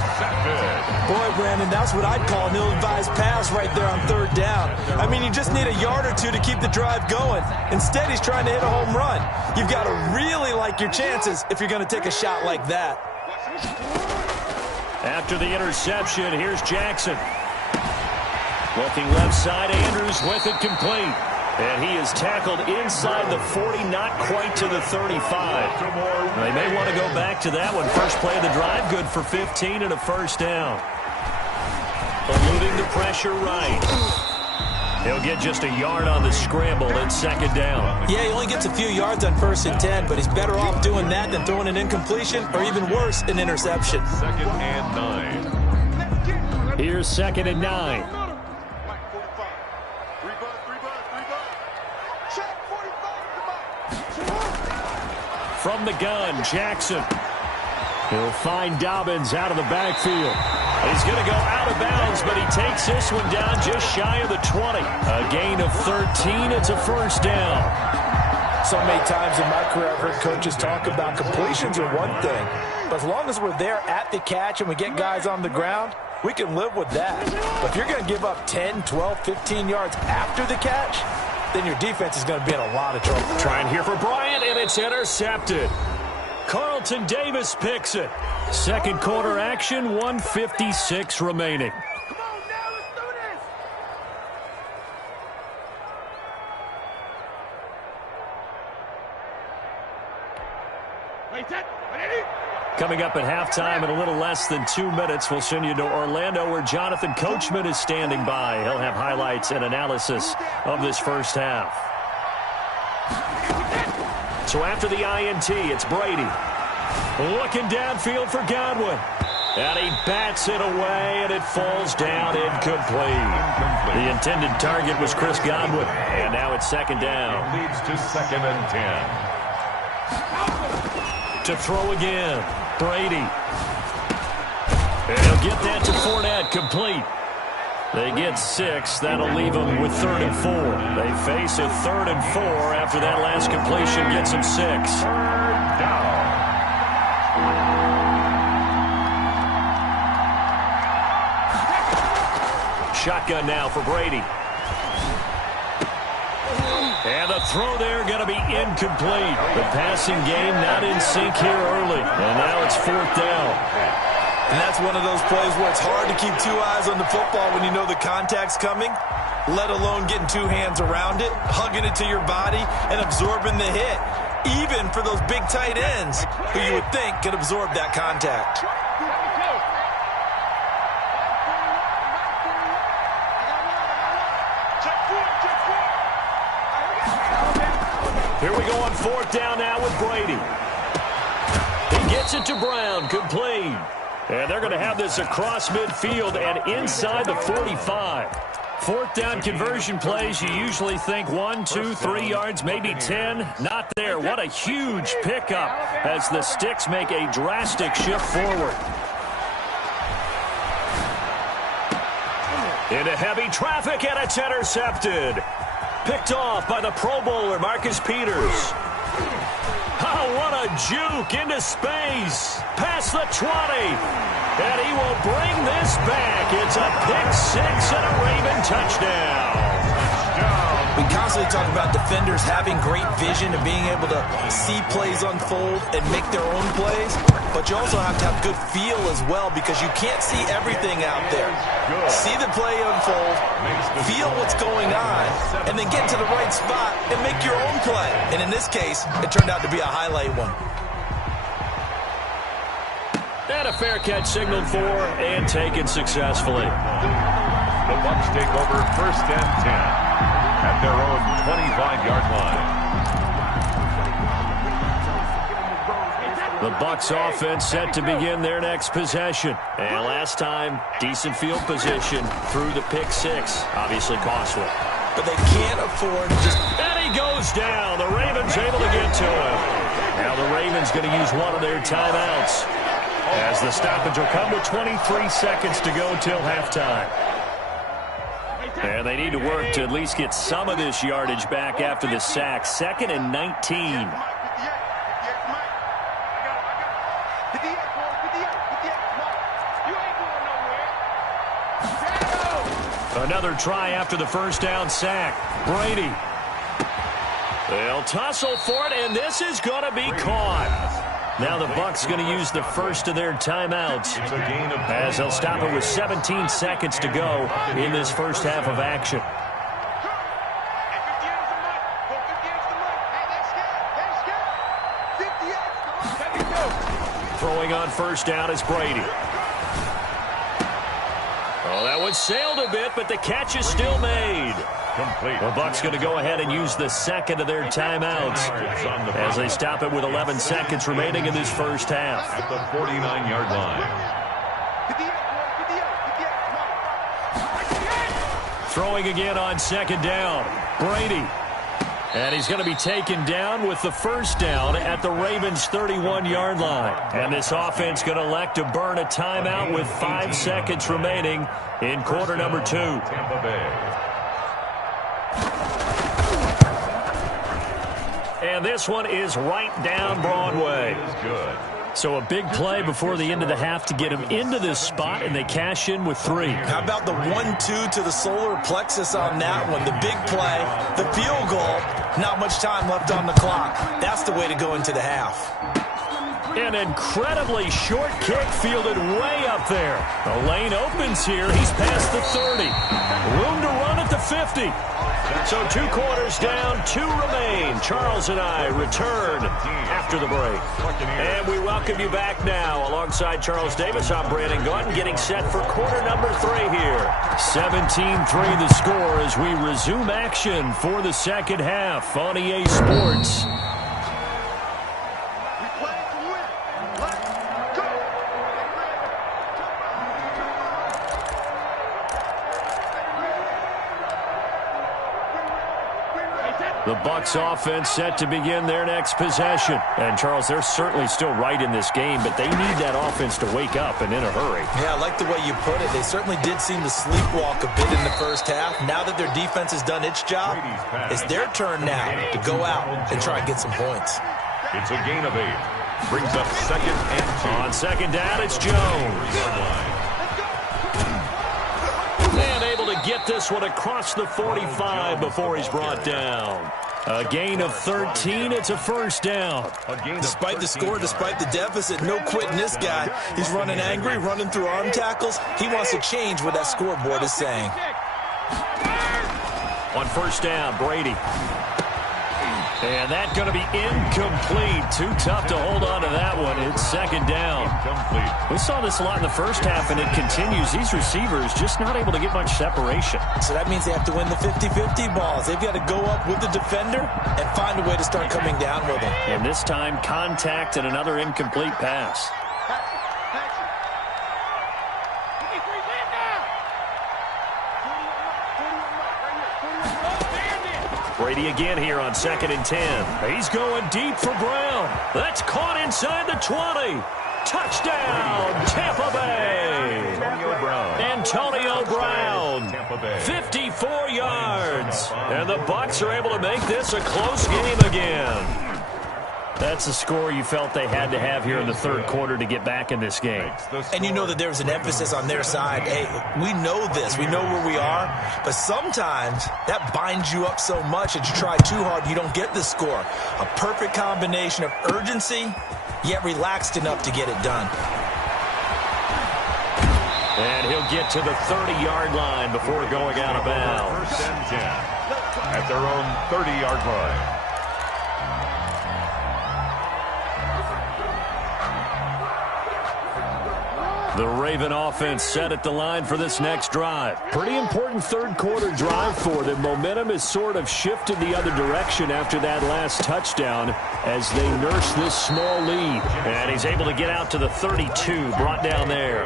Boy, Brandon, that's what I'd call an ill-advised pass right there on 3rd down. I mean, you just need a yard or 2 to keep the drive going. Instead, he's trying to hit a home run. You've got to really like your chances if you're going to take a shot like that. After the interception, here's Jackson. Looking left side, Andrews with it complete. And he is tackled inside the 40, not quite to the 35. They may want to go back to that one. First play of the drive, good for 15 and a 1st down. Eluding the pressure right. He'll get just a yard on the scramble and 2nd down. Yeah, he only gets a few yards on 1st and 10, but he's better off doing that than throwing an incompletion or even worse, an interception. 2nd and 9. Here's 2nd and 9. From the gun, Jackson. He'll find Dobbins out of the backfield. He's going to go out of bounds, but he takes this one down just shy of the 20. A gain of 13. It's a 1st down. So many times in my career, I've heard coaches talk about completions are one thing, but as long as we're there at the catch and we get guys on the ground, we can live with that. But if you're going to give up 10, 12, 15 yards after the catch, then your defense is going to be in a lot of trouble. Trying here for Bryant, and it's intercepted. Carlton Davis picks it. 2nd quarter action, 1:56 remaining. Come on, now let's do this. Coming up at halftime in a little less than 2 minutes, we'll send you to Orlando where Jonathan Coachman is standing by. He'll have highlights and analysis of this first half. So after the INT, it's Brady. Looking downfield for Godwin. And he bats it away, and it falls down incomplete. The intended target was Chris Godwin. And now it's 2nd down. Leads to 2nd and 10. To throw again, Brady. And he'll get that to Fournette, complete. They get 6. That'll leave them with 3rd and 4. They face a 3rd and 4 after that last completion gets them 6. Shotgun now for Brady. And the throw there going to be incomplete. The passing game not in sync here early. And now it's 4th down. And that's one of those plays where it's hard to keep 2 eyes on the football when you know the contact's coming, let alone getting 2 hands around it, hugging it to your body, and absorbing the hit, even for those big tight ends who you would think could absorb that contact. Here we go on 4th down now with Brady. He gets it to Brown, complete. And they're going to have this across midfield and inside the 45. 4th down conversion plays, you usually think 1, 2, 3 yards, maybe 10. Not there. What a huge pickup as the Sticks make a drastic shift forward. Into heavy traffic, and it's intercepted. Picked off by the Pro Bowler, Marcus Peters. Oh, what a juke into space. Past the 20. And he will bring this back. It's a pick 6 and a Raven touchdown. We constantly talk about defenders having great vision and being able to see plays unfold and make their own plays. But you also have to have good feel as well because you can't see everything out there. See the play unfold, feel what's going on, and then get to the right spot and make your own play. And in this case, it turned out to be a highlight one. And a fair catch signaled for and taken successfully. The Bucs take over 1st and 10 at their own 25-yard line. The Bucs offense set to begin their next possession. And last time, decent field position through the pick 6. Obviously costly. But they can't afford just... And he goes down. The Ravens able to get to him. Now the Ravens going to use one of their timeouts, as the stoppage will come with 23 seconds to go till halftime. And they need to work to at least get some of this yardage back after the sack. 2nd and 19. Another try after the 1st down sack. Brady. They'll tussle for it, and this is going to be caught. Now the Bucs going to use the first of their timeouts as they'll stop it with 17 seconds to go in this first half of action. Throwing on 1st down is Brady. Oh, that one sailed a bit, but the catch is still made. Complete. The Bucs going to go ahead and use the 2nd of their timeouts as they stop it with 11 seconds remaining in this first half. At the 49-yard line. Throwing again on 2nd down. Brady. And he's going to be taken down with the 1st down at the Ravens' 31-yard line. And this offense going to elect to burn a timeout with 5 seconds remaining in quarter number 2. Tampa Bay. And this one is right down Broadway. Good. So a big play before the end of the half to get him into this spot, and they cash in with 3. How about the 1-2 to the solar plexus on that one? The big play, the field goal, not much time left on the clock. That's the way to go into the half. An incredibly short kick fielded way up there. The lane opens here. He's past the 30. Room to run at the 50. So 2 quarters down, 2 remain. Charles and I return after the break. And we welcome you back now. Alongside Charles Davis, I'm Brandon Gaunt, getting set for quarter number 3 here. 17-3 the score as we resume action for the second half on EA Sports. The Bucs offense set to begin their next possession. And, Charles, they're certainly still right in this game, but they need that offense to wake up and in a hurry. Yeah, I like the way you put it. They certainly did seem to sleepwalk a bit in the first half. Now that their defense has done its job, it's their turn now to go out and try and get some points. It's a gain of 8. Brings up 2nd and 2. On 2nd down, it's Jones. And able to get this one across the 45 before he's brought down. A gain of 13. It's a first down. Despite the score, despite the deficit, no quitting this guy. He's running angry, running through arm tackles. He wants to change what that scoreboard is saying. On first down, Brady. And that's going to be incomplete. Too tough to hold on to that one. It's 2nd down. Incomplete. We saw this a lot in the first half, and it continues. These receivers just not able to get much separation. So that means they have to win the 50-50 balls. They've got to go up with the defender and find a way to start coming down with him. And this time, contact and another incomplete pass. Brady again here on 2nd and 10. He's going deep for Brown. That's caught inside the 20. Touchdown, Tampa Bay. Antonio Brown. 54 yards. And the Bucs are able to make this a close game again. That's a score you felt they had to have here in the third quarter to get back in this game. And you know that there was an emphasis on their side. Hey, we know this. We know where we are. But sometimes that binds you up so much that you try too hard, you don't get the score. A perfect combination of urgency, yet relaxed enough to get it done. And he'll get to the 30-yard line before going out of bounds. 1st and 10 at their own 30-yard line. The Raven offense set at the line for this next drive. Pretty important third quarter drive for them. Momentum has sort of shifted the other direction after that last touchdown as they nurse this small lead. And he's able to get out to the 32, brought down there.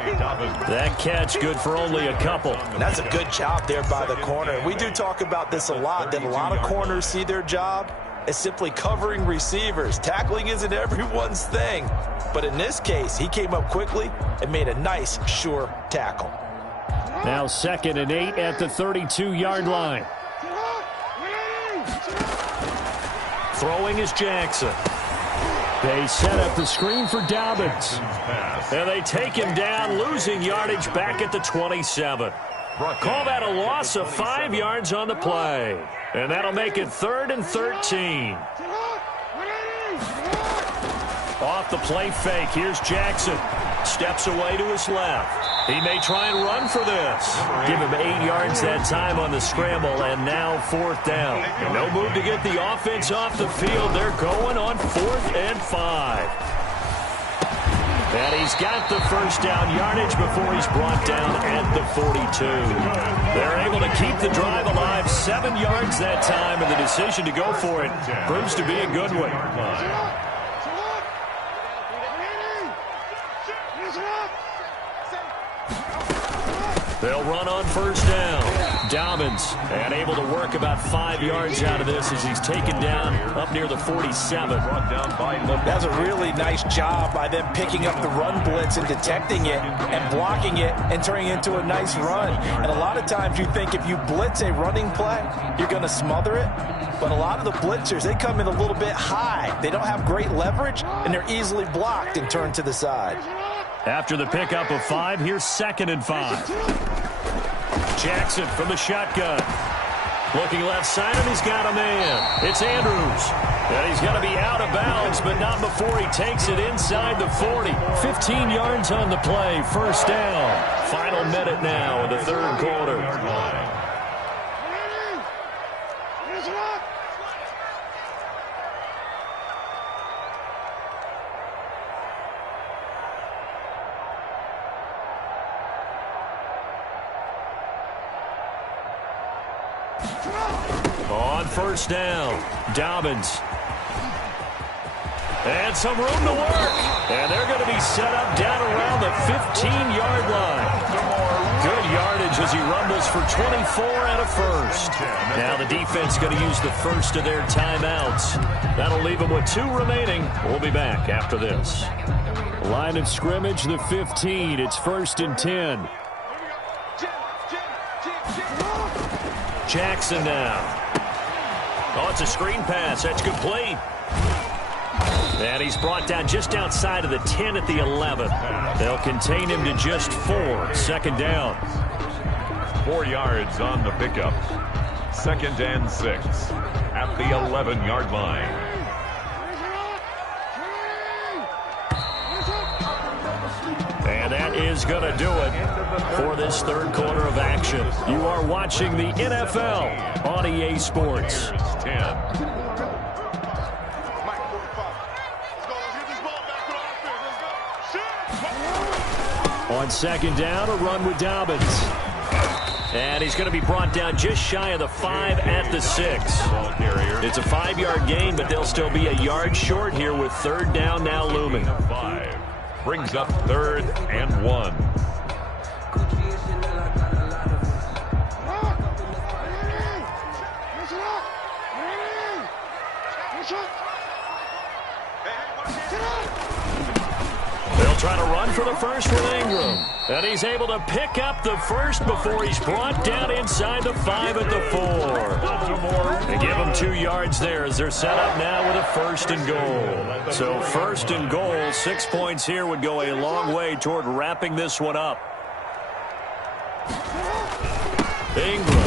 That catch good for only a couple. And that's a good job there by the corner. We do talk about this a lot, that a lot of corners see their job as simply covering receivers. Tackling isn't everyone's thing. But in this case, he came up quickly and made a nice, sure tackle. Now 2nd and 8 at the 32-yard line. Throwing is Jackson. They set up the screen for Dobbins. And they take him down, losing yardage back at the 27. Call that a loss of 5 yards on the play. And that'll make it 3rd and 13. Off the play fake, here's Jackson. Steps away to his left. He may try and run for this. Give him 8 yards that time on the scramble, and now 4th down. And no move to get the offense off the field. They're going on 4th and 5. And he's got the first down yardage before he's brought down at the 42. They're able to keep the drive alive, 7 yards that time, and the decision to go for it proves to be a good one. They'll run on first down. Dobbins, and able to work about 5 yards out of this as he's taken down up near the 47. That's a really nice job by them picking up the run blitz and detecting it and blocking it and turning it into a nice run. And a lot of times you think if you blitz a running play, you're going to smother it. But a lot of the blitzers, they come in a little bit high. They don't have great leverage, and they're easily blocked and turned to the side. After the pickup of 5, here's 2nd and 5. Jackson from the shotgun. Looking left side, and he's got a man. It's Andrews. And he's going to be out of bounds, but not before he takes it inside the 40. 15 yards on the play. First down. Final minute now in the third quarter. On first down, Dobbins. And some room to work. And they're going to be set up down around the 15-yard line. Good yardage scrimmage as he rumbles for 24 and a first. Now the defense going to use the first of their timeouts. That'll leave them with 2 remaining. We'll be back after this. Line of scrimmage, the 15. It's 1st and 10. Jackson now. Oh, it's a screen pass. That's complete. And he's brought down just outside of the 10 at the 11. They'll contain him to just 4. 2nd down. 4 yards on the pickup. 2nd and 6 at the 11-yard line. And that is going to do it for this 3rd quarter of action. You are watching the NFL on EA Sports. 10. On 2nd down, a run with Dobbins. And he's going to be brought down just shy of the 5 at the 6. It's a 5-yard gain, but they'll still be a yard short here with 3rd down now looming. 5 brings up 3rd and 1. They'll try to run for the first with Ingram. And he's able to pick up the first before he's brought down inside the 5 at the 4. They give him 2 yards there as they're set up now with a 1st and goal. So 1st and goal, 6 points here would go a long way toward wrapping this one up. Ingram.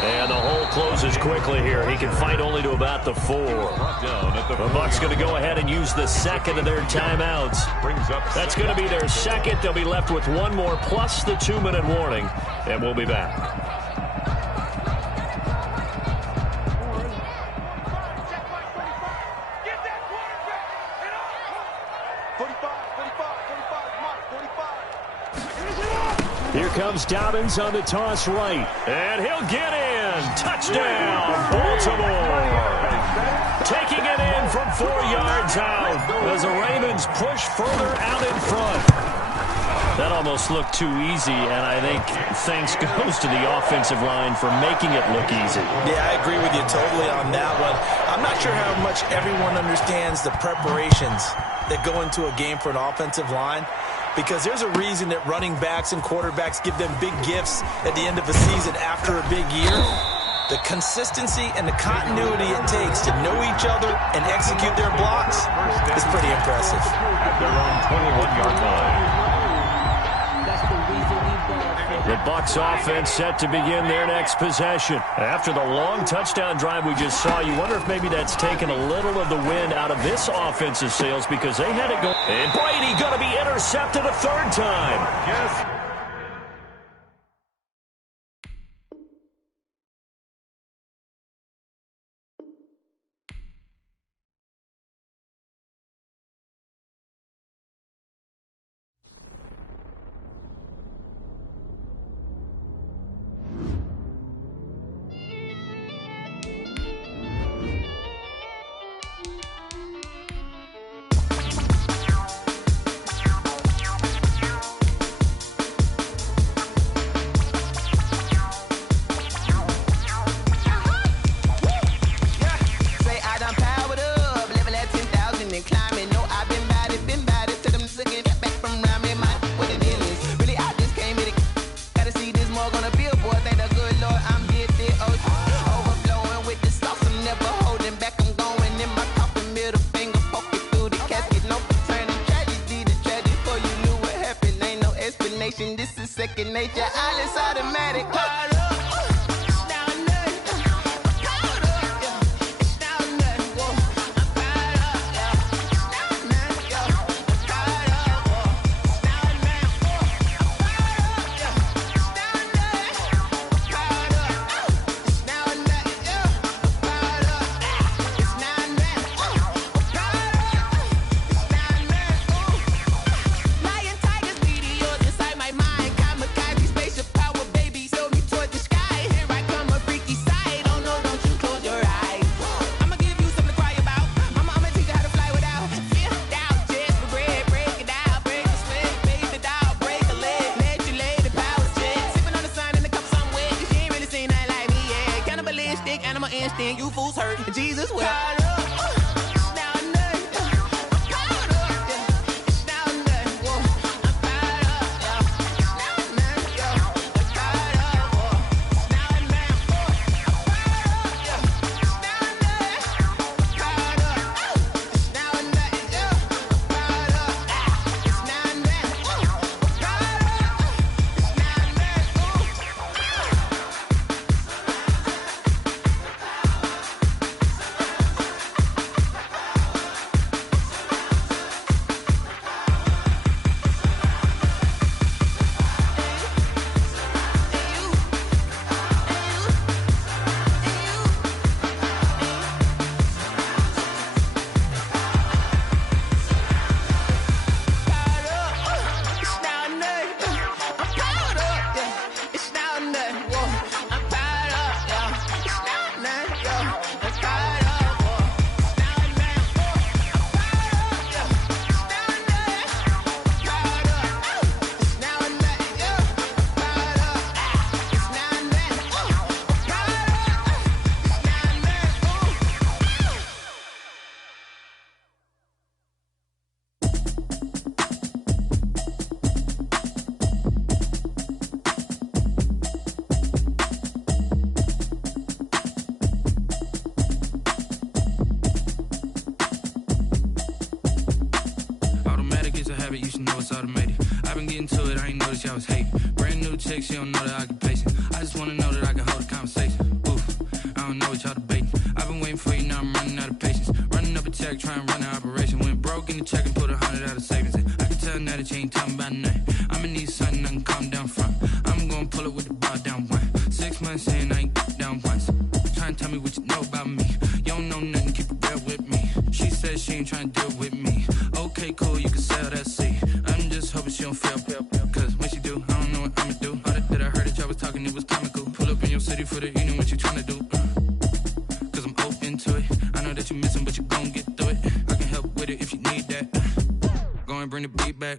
And the hole closes quickly here. He can fight only to about the 4. The Bucs going to go ahead and use the 2nd of their timeouts. That's going to be their 2nd. They'll be left with 1 more plus the 2-minute warning. And we'll be back. Here comes Dobbins on the toss right. And he'll get in. Touchdown, Baltimore. Taking it in from 4 yards out as the Ravens push further out in front. That almost looked too easy, and I think thanks goes to the offensive line for making it look easy. Yeah, I agree with you totally on that one. I'm not sure how much everyone understands the preparations that go into a game for an offensive line, because there's a reason that running backs and quarterbacks give them big gifts at the end of a season after a big year. The consistency and the continuity it takes to know each other and execute their blocks is pretty impressive. At their own 21-yard line. The Bucs offense set to begin their next possession. After the long touchdown drive we just saw, you wonder if maybe that's taken a little of the wind out of this offensive sails because they had it go. And Brady going to be intercepted a 3rd time. Yes. automated. I've been getting to it, I ain't noticed y'all was hating. Brand new chick, she don't know the occupation. I just wanna know that I can hold a conversation. Oof, I don't know what y'all debating. I've been waiting for you, now I'm running out of patience. Running up a check, trying to run an operation. Went broke in the check and put 100 out of savings in. I can tell now that you ain't talking about nothing. I'ma need something I can calm down from. I'm gonna pull it with the bar down one. 6 months in, I ain't down once. Trying to tell me what you know about me. You don't know nothing, keep it real with me. She said she ain't trying to deal with me. Okay, cool, you can sell that seat. I'm just hoping she don't fail. Cause when she do, I don't know what I'ma do. All that I heard that y'all was talking, it was comical. Pull up in your city for the evening, what you trying to do? Cause I'm open to it. I know that you're missing, but you gon' get through it. I can help with it if you need that. Go and bring the beat back.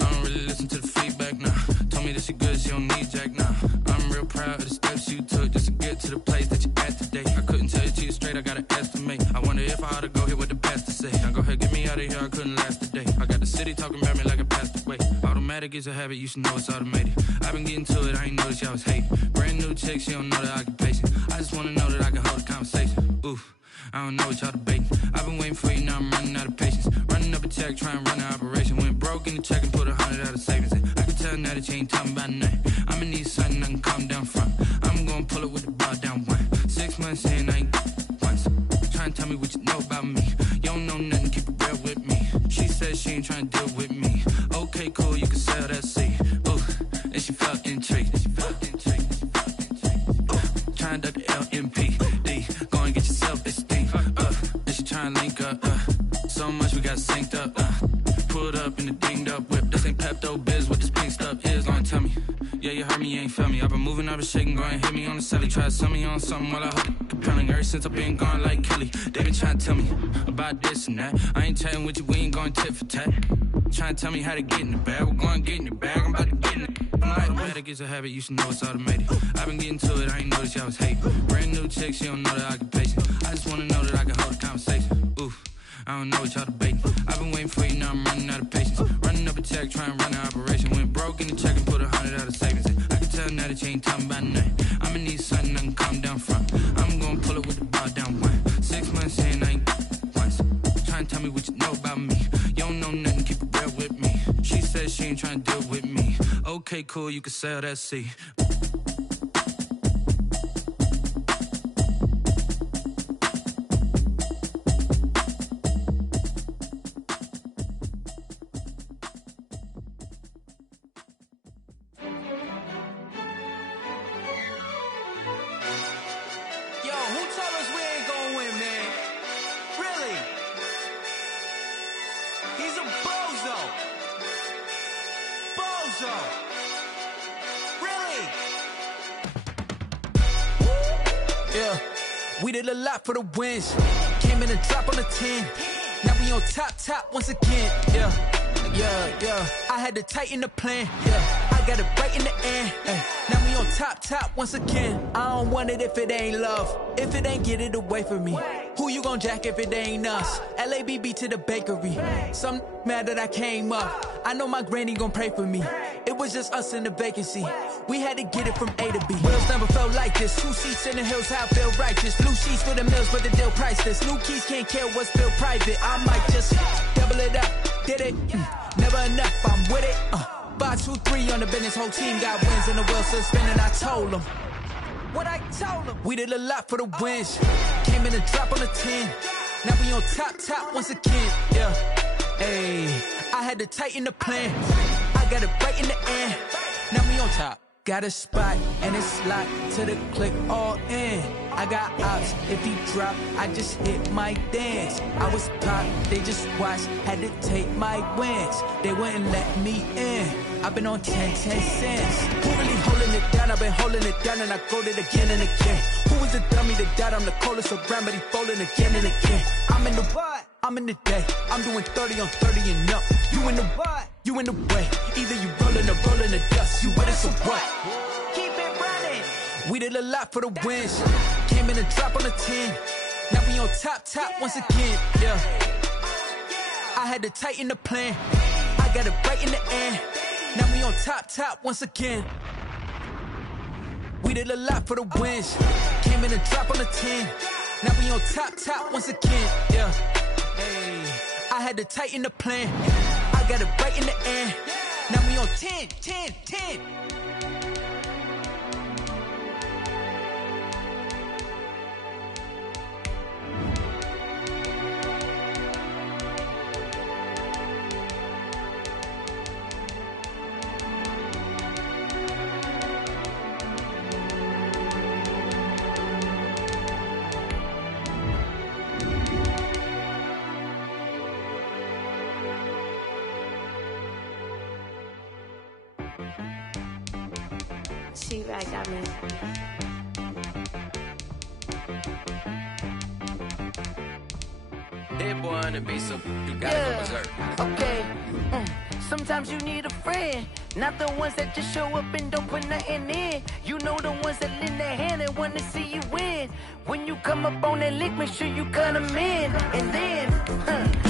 I don't really listen to the feedback, nah. Told me that she good, she don't need Jack, nah. I'm real proud of the steps you took just to get to the place that you at today. I couldn't tell you to you straight, I gotta estimate. I wonder if I ought to go here with the pastor say. Now go ahead, get me out of here, I couldn't last a day. I got the city talking about me like a passed away. Automatic is a habit, you should know it's automated. I've been getting to it, I ain't noticed y'all was hating. Brand new chick, she don't know the occupation. I just wanna know that I can hold a conversation. Oof, I don't know what y'all debating. I've been waiting for you, now I'm running out of patience. Running up a check, trying to run an operation. Went broke in the check and put 100 out of savings in. I can tell now that you ain't talking about nothing. I'ma need something I can calm down from. I'm gonna pull it with the bar down one. 6 months in, I ain't once. Trying to tell me what you know about me. You don't know nothing, keep it real with me. She said she ain't trying to deal with me. Okay, cool, you can sell that seat. Ooh, and she felt intrigued. Trying to duck the LMPD. Go and get yourself esteem. And she trying to link up. So much we got synced up. Pulled up in the dinged up whip. This ain't Pepto Biz, what this pink stuff is. Gonna tell me. Yeah, you heard me, you ain't felt me. I've been moving, I've been shaking, go and hit me on the celly. Try to sell me on something while I hold it compelling. Ever since I've been gone like Kelly, they been trying to tell me about this and that. I ain't chatting with you, we ain't going tit for tat. Trying to tell me how to get in the bag. We're going to get in the bag, I'm about to get in it. I'm like, automatic is a habit, you should know it's automated. I've been getting to it, I ain't noticed y'all was hating. Brand new chick, she don't know the occupation. I just wanna know that I can hold a conversation. Oof, I don't know what y'all debating. I've been waiting for you, now I'm running out of patience. Running up a check, trying to run an operation. Went broke in the check and put 100 out of savings in. I can tell now that you ain't talking about nothing. I'ma need something I can calm down from. I'm gonna pull it with the bar down one. 6 months in, I ain't once. Trying to tell me what you know about me. You don't know nothing, keep it real with me. She said she ain't trying to deal with me. Okay, cool, you can sell that seat. We did a lot for the wins. Came in and drop on the 10. Now we on top once again. Yeah. I had to tighten the plan. Yeah, I got it right in the end. Now we on top once again. I don't want it if it ain't love. If it ain't, get it away from me. Who you gon' jack if it ain't us? LABB to the bakery. Some mad that I came up. I know my granny gon' pray for me. It was just us in the vacancy. We had to get it from A to B. Wheels never felt like this. 2 seats in the hills, how I feel righteous. Blue sheets for the mills, but the deal priceless. New keys can't care what's still private. I might just double it up. Did it? Never enough, I'm with it. 5, 2, 3 on the business. Whole team got wins and the wheels still spinning. I told them what I told them. We did a lot for the wins. Came in and drop on the 10. Now we on top once again. Yeah. Hey, I had to tighten the plan. I got it right in the end. Now we on top. Got a spot and it's locked to the click all in. I got ops, if he drop, I just hit my dance. I was pop, they just watched, had to take my wins. They wouldn't let me in. I've been on 10 cents. Who really holding it down? I've been holding it down and I go it again and again. Who was the dummy that died? I'm the coldest around, but he falling again and again. I'm in the what? I'm in the day. I'm doing 30 on 30 and up. You in the what? You in the way. Either you rolling or rolling the dust. You with us or what? Keep it running. We did a lot for the wins. Came in and drop on the 10. Now we on top once again. Yeah. I had to tighten the plan. I got it right in the end. Now we on top once again. We did a lot for the wins. Came in and drop on the 10. Now we on top once again. Yeah. Hey, I had to tighten the plan. I got it right in the end. on 10, 10, 10. She back at me. Hit one and be so you gotta go berserk. Okay. Sometimes you need a friend, not the ones that just show up and don't put nothing in. You know the ones that lend their hand and want to see you win. When you come up on that lick, make sure you cut them in. And then,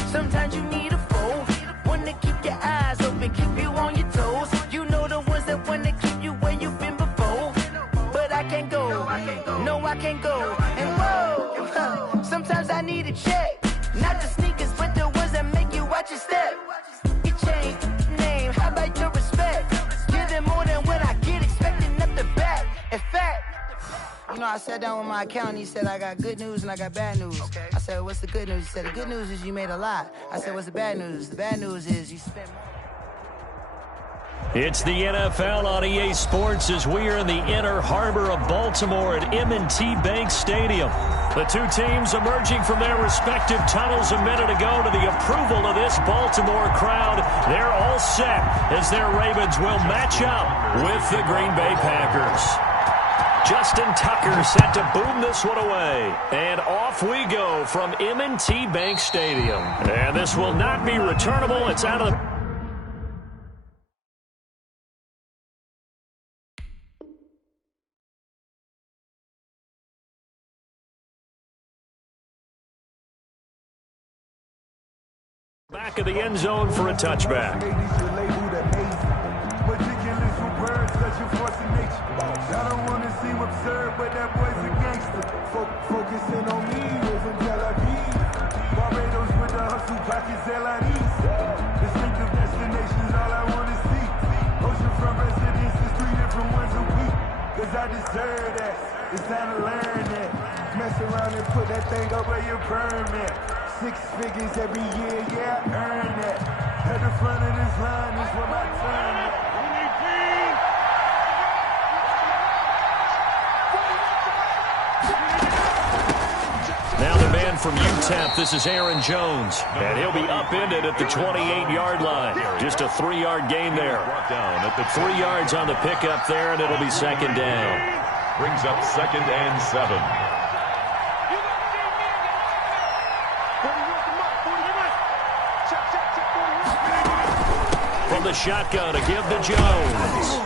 sometimes you need a foe, one to keep your eyes open, keep you on your toes. You know the ones that want to keep you where you've been before. But I can't go, no I can't go. And whoa, sometimes I need a check. Not the sneakers, but the ones that make you watch your step. Your chain, name, how about your respect? Give them more than what I get, expecting nothing back. In fact, you know, I sat down with my accountant, he said, I got good news and I got bad news. Okay. I said, what's the good news? He said, the good news is you made a lot. I said, what's the bad news? The bad news is you spent more. It's the NFL on EA Sports as we are in the inner harbor of Baltimore at M&T Bank Stadium. The two teams emerging from their respective tunnels a minute ago to the approval of this Baltimore crowd. They're all set as their Ravens will match up with the Green Bay Packers. Justin Tucker set to boom this one away. And off we go from M&T Bank Stadium. And this will not be returnable. It's out of the... back of the end zone for a touchback. Meticulous with words, such a force of nature. I don't want to seem absurd, but that boy's a gangster. Focusing on me, was in Tel Aviv. Barbados with the hustle, pockets LIDs. Distinctive destinations, all I want to see. Oceanfront residences, 3 different ones a week. Cause I deserve that, it's time to learn that. Mess around and put that thing over your permit. 6 figures every year, yeah, I earn that. At the front of this line is where my turn at. Now the man from UTEP, this is Aaron Jones. And he'll be upended at the 28-yard line. Just a 3-yard gain there. 3 yards on the pickup there, and it'll be second down. Brings up 2nd and 7. From the shotgun to give to Jones.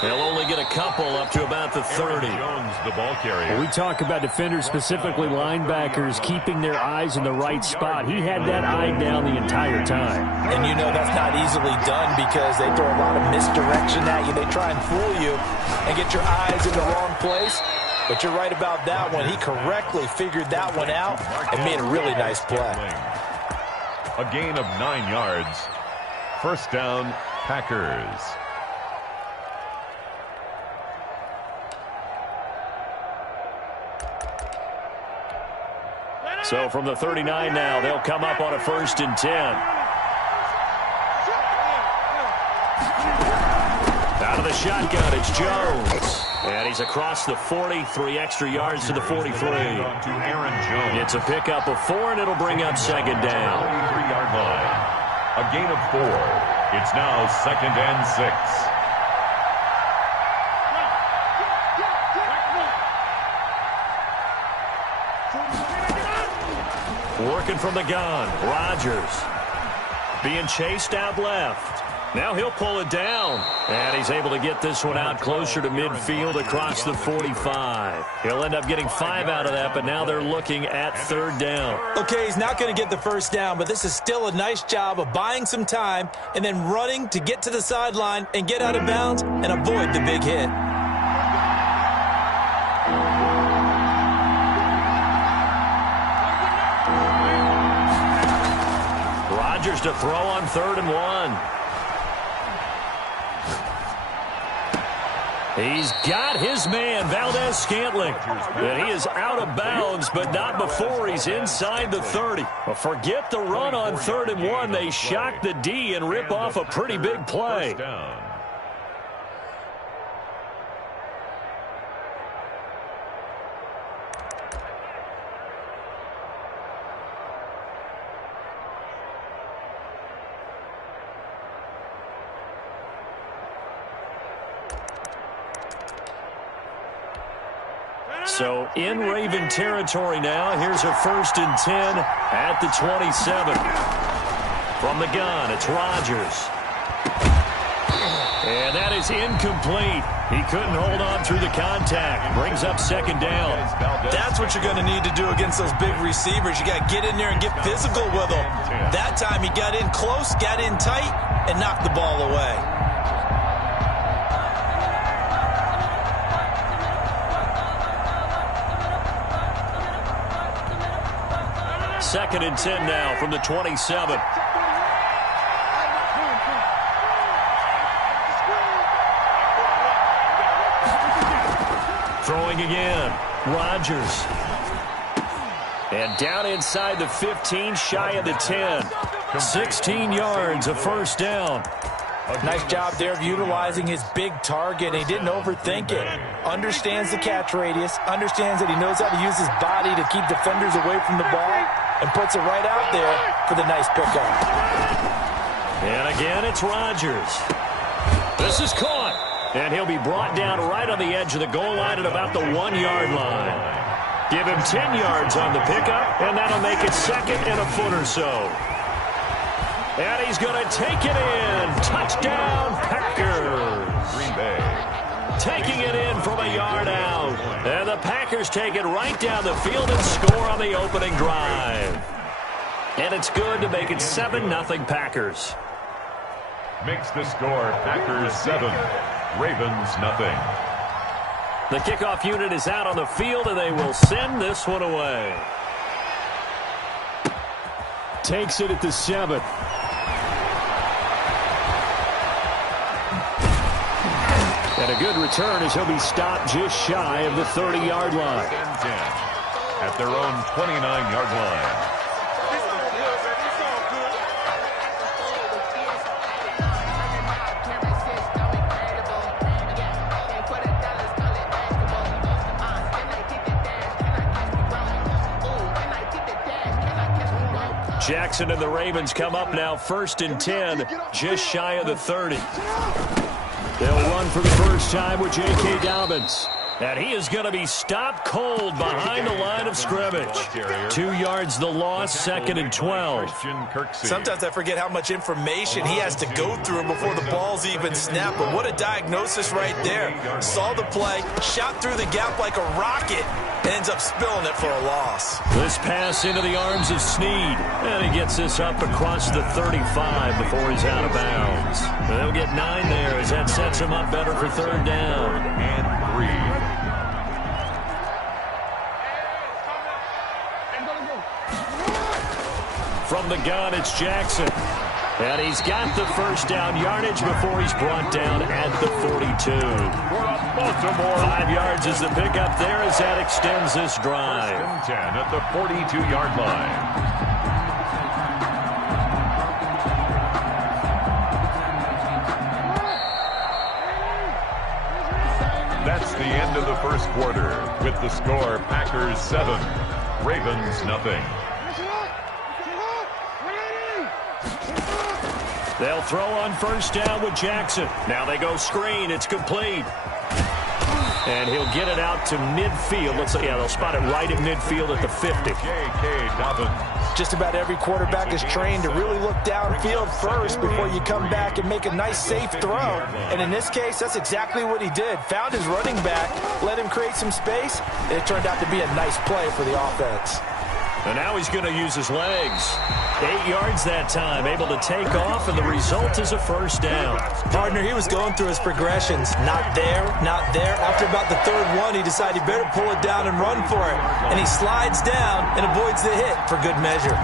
They'll only get a couple up to about the 30. Jones, the ball carrier. We talk about defenders, specifically linebackers, keeping their eyes in the right spot. He had that eye down the entire time. And you know that's not easily done because they throw a lot of misdirection at you. They try and fool you and get your eyes in the wrong place. But you're right about that one. He correctly figured that one out and made a really nice play. A gain of 9 yards. First down, Packers. So from the 39 now, they'll come up on a 1st and 10. Out of the shotgun, it's Jones. And he's across the 40, 3 extra yards to the 43. To Aaron Jones. It's a pickup of 4, and it'll bring up second down. 43-yard line. A gain of 4. It's now 2nd and 6. Working from the gun, Rodgers being chased out left. Now he'll pull it down, and he's able to get this one out closer to midfield across the 45. He'll end up getting 5 out of that, but now they're looking at 3rd down. Okay, he's not going to get the first down, but this is still a nice job of buying some time and then running to get to the sideline and get out of bounds and avoid the big hit. Rodgers to throw on 3rd and 1. He's got his man, Valdez-Scantling. And he is out of bounds, but not before he's inside the 30. Well, forget the run on 3rd and 1. They shock the D and rip off a pretty big play. So in Raven territory now. Here's a 1st and 10 at the 27. From the gun, it's Rodgers. And that is incomplete. He couldn't hold on through the contact. Brings up 2nd down. That's what you're going to need to do against those big receivers. You got to get in there and get physical with them. That time he got in close, got in tight, and knocked the ball away. 2nd and 10 now from the 27. Throwing again. Rodgers. And down inside the 15, shy of the 10. 16 yards, a 1st down. Nice job there of utilizing his big target. He didn't overthink it. Understands the catch radius. Understands that he knows how to use his body to keep defenders away from the ball. And puts it right out there for the nice pickup. And again, it's Rodgers. This is caught. And he'll be brought down right on the edge of the goal line at about the 1-yard line. Give him 10 yards on the pickup, and that'll make it 2nd and a foot or so. And he's going to take it in. Touchdown, Packers. Green Bay. Taking it in from a yard out. And the Packers take it right down the field and score on the opening drive. And it's good to make it 7-0 Packers. Makes the score Packers 7, Ravens 0. The kickoff unit is out on the field, and they will send this one away. Takes it at the 7. And a good return as he'll be stopped just shy of the 30-yard line. 10 at their own 29-yard line. Jackson and the Ravens come up now 1st and 10, just shy of the 30. They'll run for the first time with J.K. Dobbins. And he is going to be stopped cold behind the line of scrimmage. 2 yards the loss, 2nd and 12. Sometimes I forget how much information he has to go through before the ball's even snapped. But what a diagnosis right there. Saw the play, shot through the gap like a rocket, and ends up spilling it for a loss. This pass into the arms of Snead. And he gets this up across the 35 before he's out of bounds. They'll get 9 there as that sets him up better for 3rd down. And 3. From the gun, it's Jackson. And he's got the first down yardage before he's brought down at the 42. 5 yards is the pickup there as that extends this drive. 1st and 10 at the 42-yard line. That's the end of the first quarter with the score Packers 7, Ravens 0. They'll throw on first down with Jackson. Now they go screen. It's complete. And he'll get it out to midfield. Looks like, yeah, they'll spot it right at midfield at the 50. J.K. Dobbins. Just about every quarterback is trained to really look downfield first before you come back and make a nice, safe throw. And in this case, that's exactly what he did. Found his running back, let him create some space, and it turned out to be a nice play for the offense. And now he's going to use his legs. 8 yards that time, able to take off, and the result is a first down. Partner, he was going through his progressions. Not there, not there. After about the 3rd one, he decided he better pull it down and run for it. And he slides down and avoids the hit for good measure.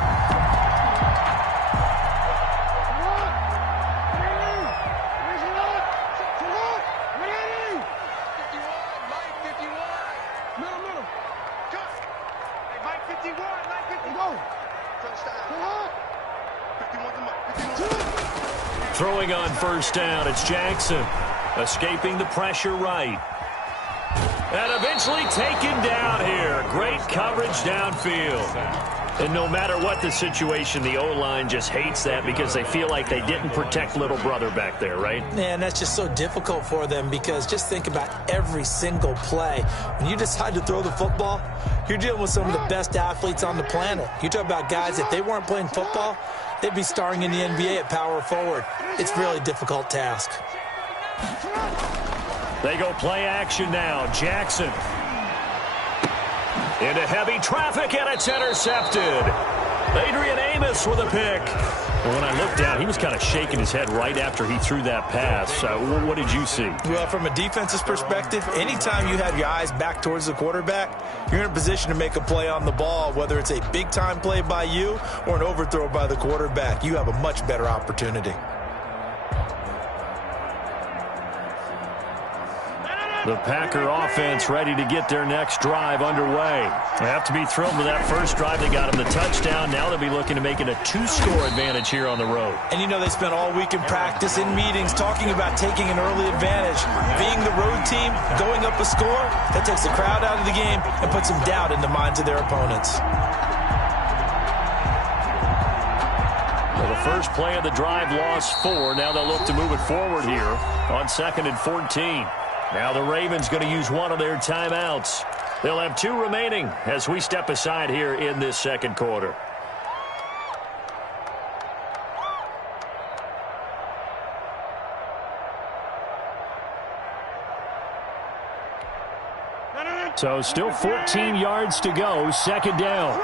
Throwing on first down, it's Jackson. Escaping the pressure right. And eventually taken down here. Great coverage downfield. And no matter what the situation, the O-line just hates that because they feel like they didn't protect little brother back there, right? Man, that's just so difficult for them because just think about every single play. When you decide to throw the football, you're dealing with some of the best athletes on the planet. You talk about guys, if they weren't playing football, they'd be starring in the NBA at power forward. It's a really difficult task. They go play action now. Jackson. Into heavy traffic, and it's intercepted. Adrian Amos with a pick. Well, when I looked down, he was kind of shaking his head right after he threw that pass. What did you see? Well, from a defense's perspective, anytime you have your eyes back towards the quarterback, you're in a position to make a play on the ball, whether it's a big-time play by you or an overthrow by the quarterback. You have a much better opportunity. The Packer offense ready to get their next drive underway. They have to be thrilled with that first drive. They got them the touchdown. Now they'll be looking to make it a 2-score advantage here on the road. And you know they spent all week in practice, in meetings, talking about taking an early advantage. Being the road team, going up a score, that takes the crowd out of the game and puts some doubt in the minds of their opponents. Well, the first play of the drive lost 4. Now they'll look to move it forward here on 2nd and 14. Now the Ravens going to use one of their timeouts. They'll have 2 remaining as we step aside here in this second quarter. So still 14 yards to go, second down.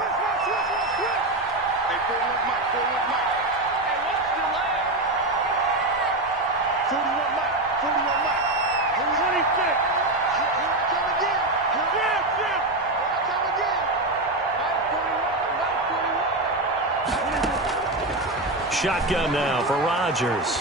Shotgun now for Rodgers.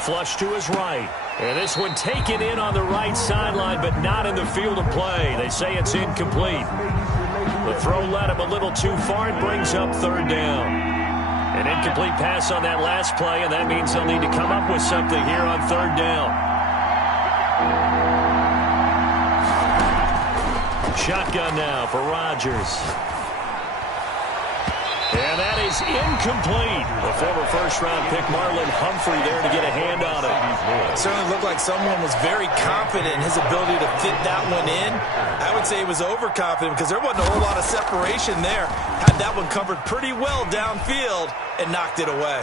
Flush to his right. And this one taken in on the right sideline, but not in the field of play. They say it's incomplete. The throw led him a little too far and brings up 3rd down. An incomplete pass on that last play, and that means they'll need to come up with something here on 3rd down. Shotgun now for Rodgers. And that is incomplete. The former first-round pick, Marlon Humphrey, there to get a hand on it. It certainly looked like someone was very confident in his ability to fit that one in. I would say he was overconfident because there wasn't a whole lot of separation there. Had that one covered pretty well downfield and knocked it away.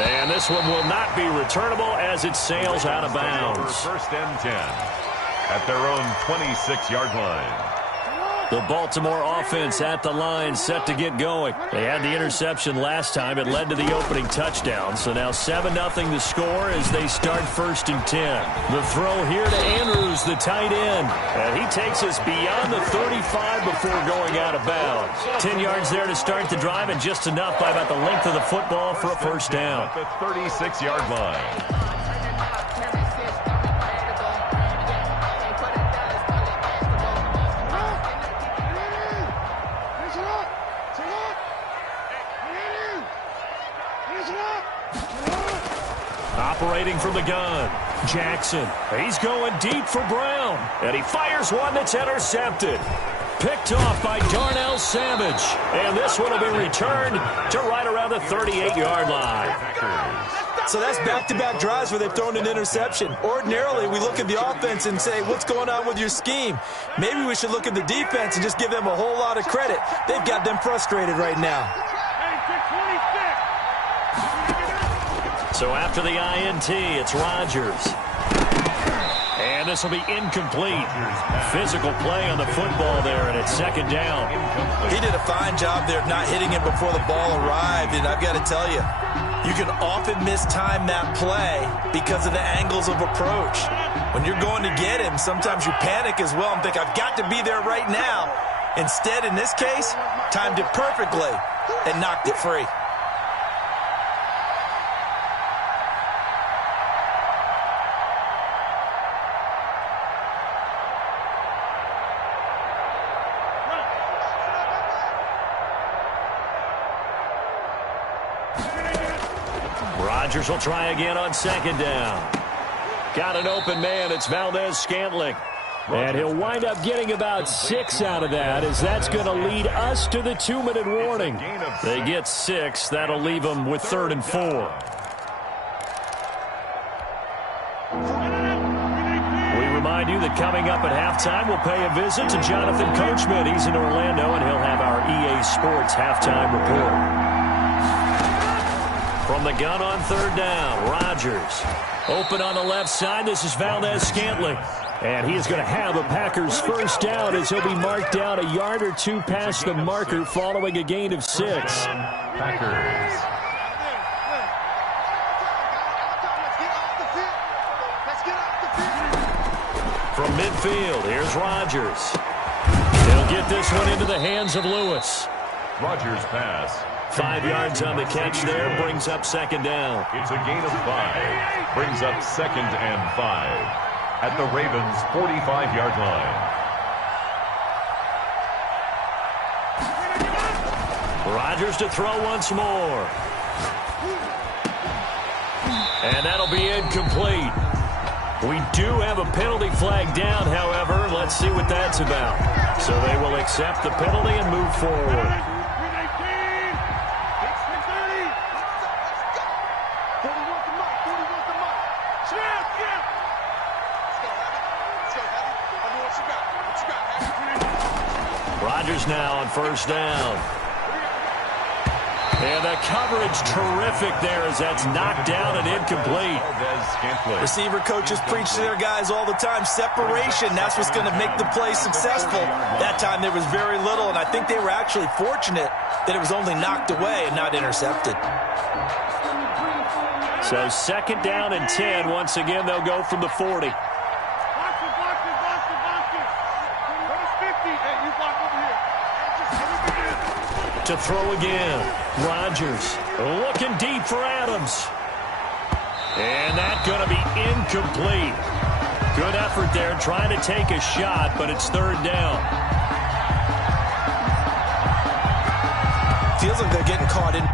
And this one will not be returnable as it sails out of bounds. 1st and 10 at their own 26-yard line. The Baltimore offense at the line, set to get going. They had the interception last time. It led to the opening touchdown. So now 7-0 the score as they start 1st and 10. The throw here to Andrews, the tight end. And he takes us beyond the 35 before going out of bounds. 10 yards there to start the drive, and just enough by about the length of the football for a first down. At the 36-yard line. Operating from the gun, Jackson. He's going deep for Brown. And he fires one that's intercepted. Picked off by Darnell Savage. And this one will be returned to right around the 38-yard line. So that's back-to-back drives where they've thrown an interception. Ordinarily, we look at the offense and say, what's going on with your scheme? Maybe we should look at the defense and just give them a whole lot of credit. They've got them frustrated right now. So after the INT, it's Rodgers. And this will be incomplete. Physical play on the football there, and it's 2nd down. He did a fine job there of not hitting it before the ball arrived, and I've got to tell you, you can often mistime that play because of the angles of approach. When you're going to get him, sometimes you panic as well and think, I've got to be there right now. Instead, in this case, timed it perfectly and knocked it free. Rodgers will try again on second down. Got an open man. It's Valdez-Scantling. And he'll wind up getting about 6 out of that, as that's going to lead us to the 2-minute warning. They get 6. That'll leave them with 3rd and 4. We remind you that coming up at halftime, we'll pay a visit to Jonathan Coachman. He's in Orlando, and he'll have our EA Sports halftime report. From the gun on 3rd down, Rodgers. Open on the left side. This is Valdez-Scantling. And he is going to have a Packers first down as he'll be marked down a yard or 2 past the marker following a gain of 6. Packers. From midfield, here's Rodgers. He'll get this one into the hands of Lewis. Rodgers' pass. 5 yards on the catch there, brings up 2nd down. It's a gain of 5. Brings up 2nd and 5. At the Ravens' 45-yard line. Rodgers to throw once more. And that'll be incomplete. We do have a penalty flag down, however. Let's see what that's about. So they will accept the penalty and move forward. Rodgers now on 1st down. And the coverage terrific there as that's knocked down and incomplete. Receiver coaches preach to their guys all the time. Separation, that's what's going to make the play successful. That time there was very little, and I think they were actually fortunate that it was only knocked away and not intercepted. So 2nd down and 10. Once again, they'll go from the 40. To throw again. Rodgers looking deep for Adams. And that's going to be incomplete. Good effort there trying to take a shot, but it's 3rd down. Feels like they're getting caught in.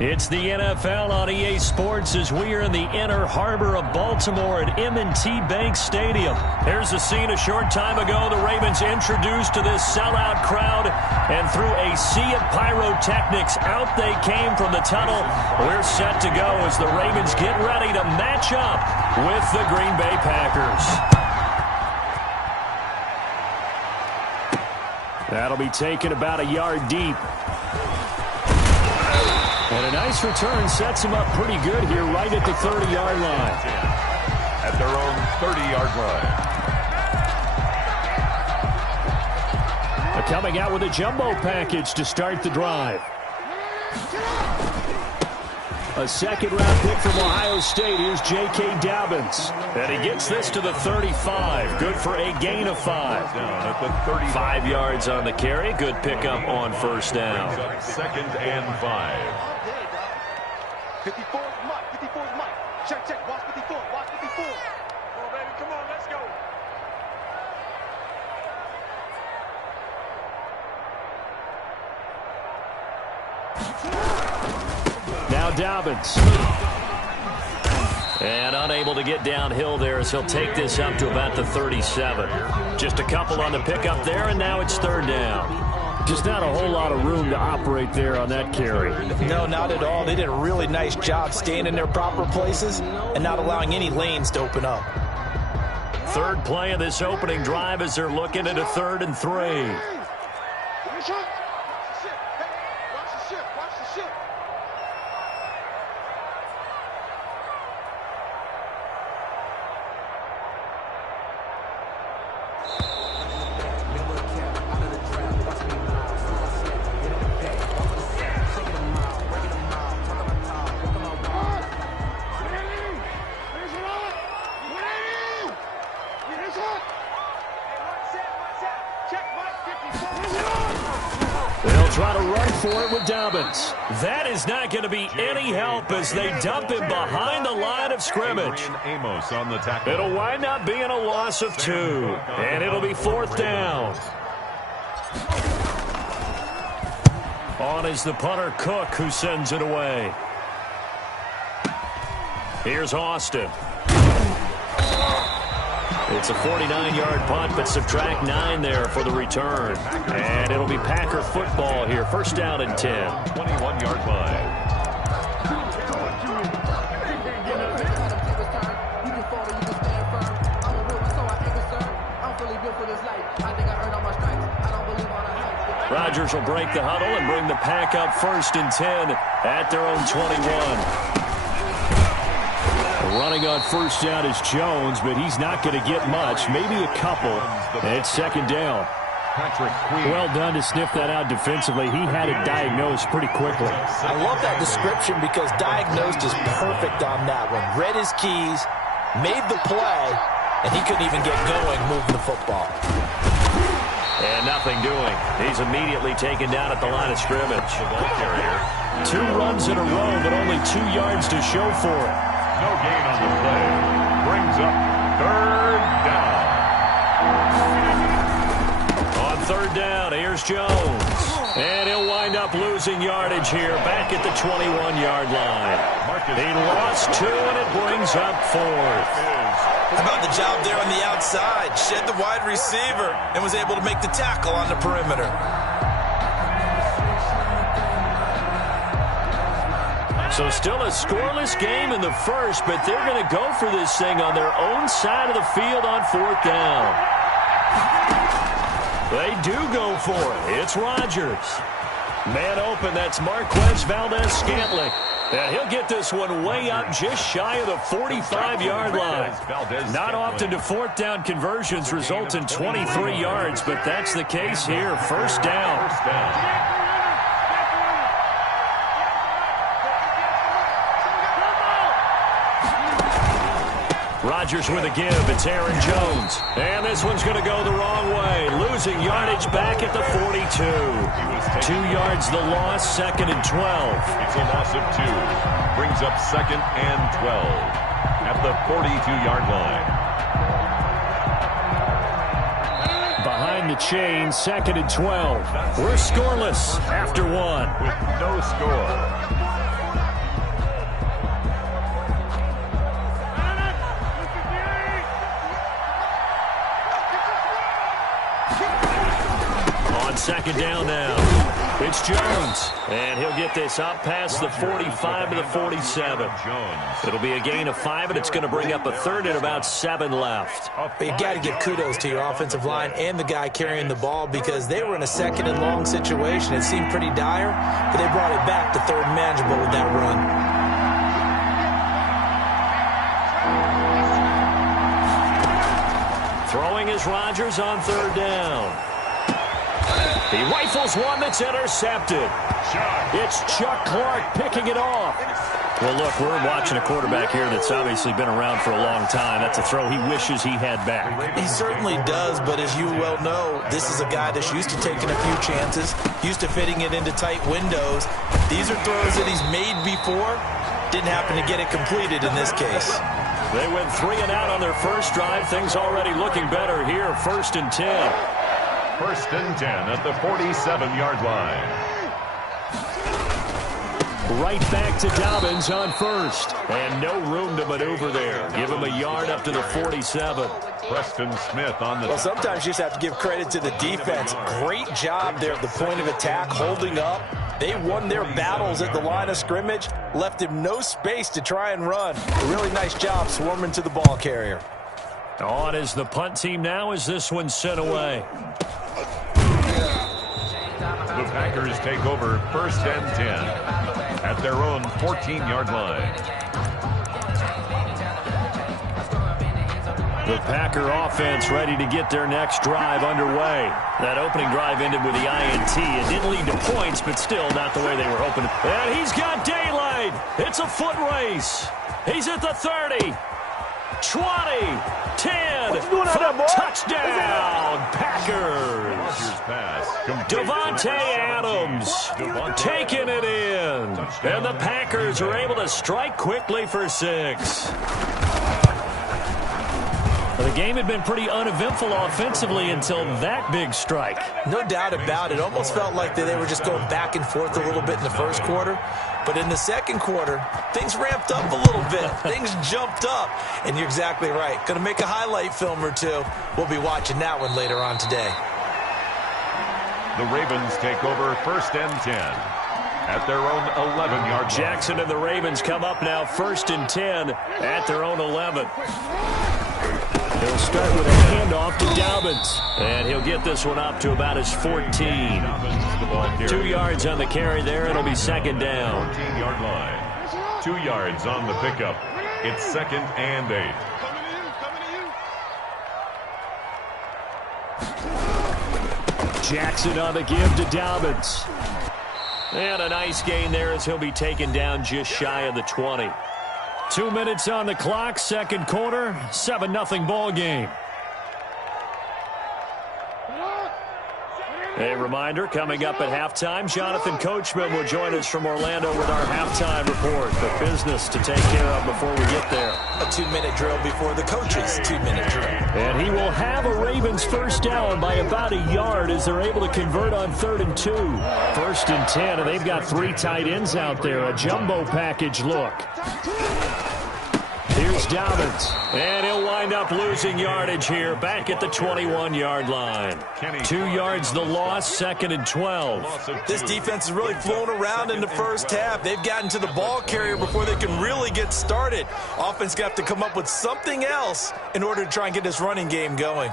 It's the NFL on EA Sports as we are in the inner harbor of Baltimore at M&T Bank Stadium. Here's a scene a short time ago. The Ravens introduced to this sellout crowd, and through a sea of pyrotechnics, out they came from the tunnel. We're set to go as the Ravens get ready to match up with the Green Bay Packers. That'll be taken about a yard deep. And a nice return sets him up pretty good here right at the 30-yard line. At their own 30-yard line. They're coming out with a jumbo package to start the drive. A second-round pick from Ohio State. Here's J.K. Dobbins. And he gets this to the 35. Good for a gain of 5. Down at the 35. 5 yards on the carry. Good pickup on first down. Second and 5. 54 is Mike. 54 is Mike. Check, check. Watch 54. Watch 54. Come on, baby. Come on. Let's go. Now Dobbins. And unable to get downhill there as he'll take this up to about the 37. Just a couple on the pickup there, and now it's third down. Just not a whole lot of room to operate there on that carry. No, not at all. They did a really nice job staying in their proper places and not allowing any lanes to open up. Third play of this opening drive as they're looking at a 3rd and 3. Try to run for it with Dobbins. That is not going to be any help as they dump him behind the line of scrimmage. Amos on the tackle. It'll wind up being a loss of 2, and it'll be 4th down. On is the punter Cook, who sends it away. Here's Austin. It's a 49-yard punt, but subtract 9 there for the return. And it'll be Packer football here. First down and 10. 21-yard line. Rodgers will break the huddle and bring the Pack up 1st and 10 at their own 21. Running on first down is Jones, but he's not going to get much, maybe a couple. And it's 2nd down. Well done to sniff that out defensively. He had it diagnosed pretty quickly. I love that description because diagnosed is perfect on that one. Read his keys, made the play, and he couldn't even get going moving the football. And nothing doing. He's immediately taken down at the line of scrimmage. 2 runs in a row, but only 2 yards to show for it. No gain on the play. Brings up 3rd down. On 3rd down, here's Jones. And he'll wind up losing yardage here back at the 21-yard line. He lost 2, and it brings up 4th. How about the job there on the outside? Shed the wide receiver and was able to make the tackle on the perimeter. So still a scoreless game in the first, but they're going to go for this thing on their own side of the field on 4th down. They do go for it. It's Rodgers. Man open, that's Marquez Valdez-Scantling. And he'll get this one way up just shy of the 45-yard line. Not often do 4th down conversions result in 23 yards, but that's the case here. First down. Rodgers with a give. It's Aaron Jones. And this one's going to go the wrong way. Losing yardage back at the 42. 2 yards the loss, 2nd and 12. It's a loss of 2. Brings up 2nd and 12 at the 42-yard line. behind the chain, 2nd and 12. We're scoreless after one. With no score. On 2nd down now, it's Jones, and he'll get this up past the 45 to the 47. It'll be a gain of 5, and it's going to bring up a 3rd and about 7 left. But you got to give kudos to your offensive line and the guy carrying the ball because they were in a 2nd and long situation. It seemed pretty dire, but they brought it back to 3rd and manageable with that run. Throwing is Rodgers on 3rd down. He rifles one that's intercepted. It's Chuck Clark picking it off. Well, look, we're watching a quarterback here that's obviously been around for a long time. That's a throw he wishes he had back. He certainly does, but as you well know, this is a guy that's used to taking a few chances, used to fitting it into tight windows. These are throws that he's made before. Didn't happen to get it completed in this case. They went 3 and out on their first drive. Things already looking better here. 1st and 10. 1st and 10 at the 47-yard line. Right back to Dobbins on 1st. And no room to maneuver there. Give him a yard up to the 47. Preston Smith on the... Well, sometimes you just have to give credit to the defense. Great job there at the point of attack, holding up. They won their battles at the line of scrimmage, left him no space to try and run. A really nice job swarming to the ball carrier. On is the punt team now as this one's sent away. The Packers take over 1st and 10 at their own 14-yard line. The Packer offense ready to get their next drive underway. That opening drive ended with the INT. It didn't lead to points, but still not the way they were hoping. And he's got daylight. It's a foot race. He's at the 30, 20, 10, touchdown, Packers. Devontae Adams taking it in. And the Packers are able to strike quickly for 6. The game had been pretty uneventful offensively until that big strike. No doubt about it. Almost felt like they were just going back and forth a little bit in the first quarter. But in the second quarter, things ramped up a little bit. Things jumped up. And you're exactly right. Going to make a highlight film or two. We'll be watching that one later on today. The Ravens take over 1st and 10 at their own 11-yard line. Jackson and the Ravens come up now 1st and 10 at their own 11. He'll start with a handoff to Dobbins. And he'll get this one up to about his 14. 2 yards on the carry there. It'll be 2nd down. 14-yard line. 2 yards on the pickup. It's 2nd and 8. Jackson on the give to Dobbins. And a nice gain there as he'll be taken down just shy of the 20. 2 minutes on the clock, second quarter, 7-0 ball game. A reminder, coming up at halftime, Jonathan Coachman will join us from Orlando with our halftime report. The business to take care of before we get there. A 2-minute drill before the coach's 2-minute drill. And he will have a Ravens first down by about a yard as they're able to convert on 3rd and 2. 1st and 10, and they've got 3 tight ends out there. A jumbo package look. Here's Dobbins, and he'll wind up losing yardage here back at the 21-yard line. 2 yards the loss, 2nd and 12. This defense is really flown around in the first half. They've gotten to the ball carrier before they can really get started. Offense got to come up with something else in order to try and get this running game going.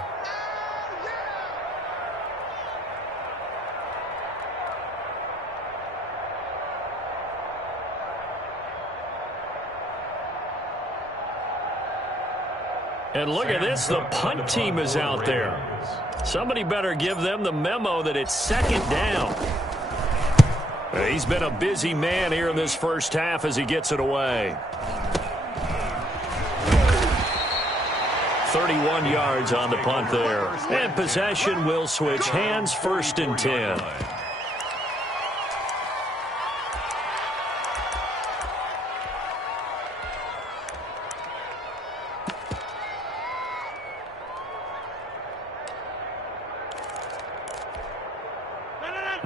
And look at this, the punt team is out there. Somebody better give them the memo that it's 2nd down. He's been a busy man here in this first half as he gets it away. 31 yards on the punt there. And possession will switch hands, 1st and 10.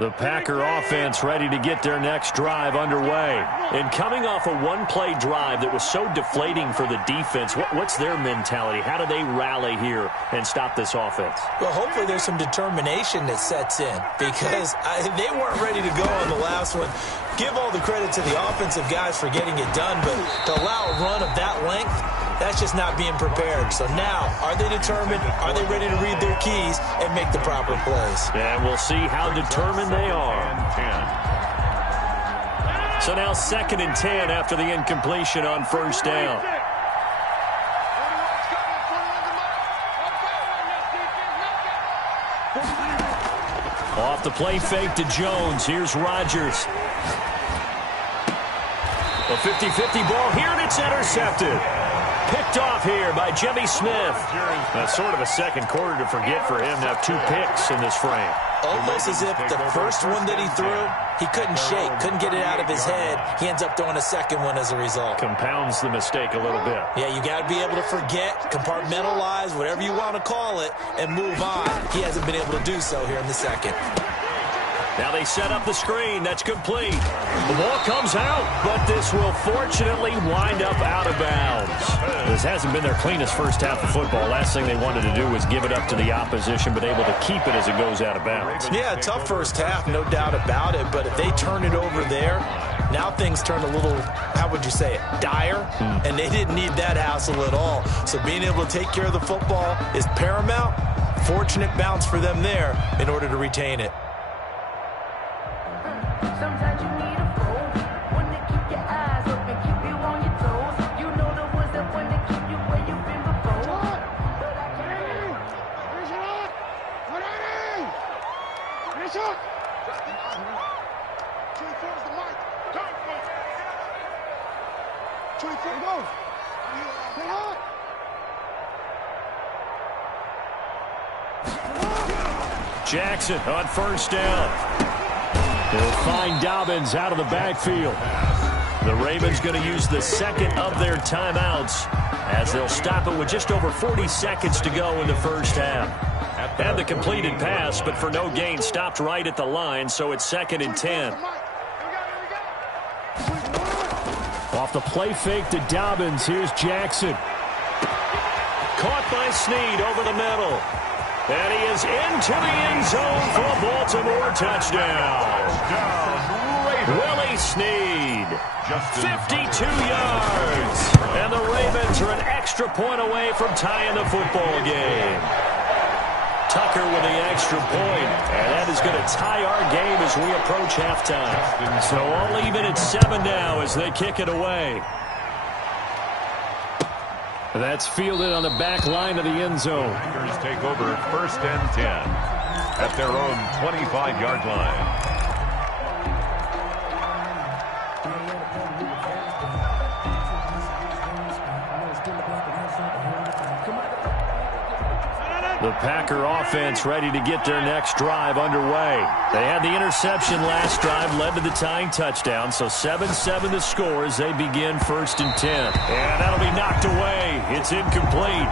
The Packer offense ready to get their next drive underway. And coming off a one-play drive that was so deflating for the defense, what's their mentality? How do they rally here and stop this offense? Well, hopefully there's some determination that sets in because they weren't ready to go on the last one. Give all the credit to the offensive guys for getting it done, but to allow a run of that length, that's just not being prepared. So now, are they determined? Are they ready to read their keys and make the proper plays? And we'll see how determined they are. So now 2nd and 10 after the incompletion on first down. Off the play fake to Jones. Here's Rodgers. A 50-50 ball here, and it's intercepted. Picked off here by Jimmy Smith. That's sort of a second quarter to forget for him to have 2 picks in this frame. Almost as if the first one that he threw, he couldn't shake, couldn't get it out of his head. He ends up throwing a second one as a result. Compounds the mistake a little bit. Yeah, you got to be able to forget, compartmentalize, whatever you want to call it, and move on. He hasn't been able to do so here in the second. Now they set up the screen. That's complete. The ball comes out, but this will fortunately wind up out of bounds. This hasn't been their cleanest first half of football. Last thing they wanted to do was give it up to the opposition, but able to keep it as it goes out of bounds. Yeah, tough first half, no doubt about it, but if they turn it over there, now things turn a little, how would you say it, dire, and they didn't need that hassle at all. So being able to take care of the football is paramount. Fortunate bounce for them there in order to retain it. Sometimes you need a phone, one to keep your eyes open, keep you on your toes. You know the ones that want to keep you where you've been before. But I can't. Finish it up. Put it in. Finish up. 24 is the mark. 24, go. Get up. Jackson on first down. They'll find Dobbins out of the backfield. The Ravens going to use the second of their timeouts as they'll stop it with just over 40 seconds to go in the first half. And the completed pass, but for no gain, stopped right at the line, so it's 2nd and 10. Off the play fake to Dobbins, here's Jackson. Caught by Snead over the middle. And he is into the end zone for a Baltimore touchdown. Willie Snead, 52 yards. And the Ravens are an extra point away from tying the football game. Tucker with the extra point. And that is going to tie our game as we approach halftime. So all even at 7 now as they kick it away. That's fielded on the back line of the end zone. Packers take over 1st and 10 at their own 25-yard line. The Packer offense ready to get their next drive underway. They had the interception last drive, led to the tying touchdown, so 7-7 the score as they begin 1st and 10. And that'll be knocked away. It's incomplete.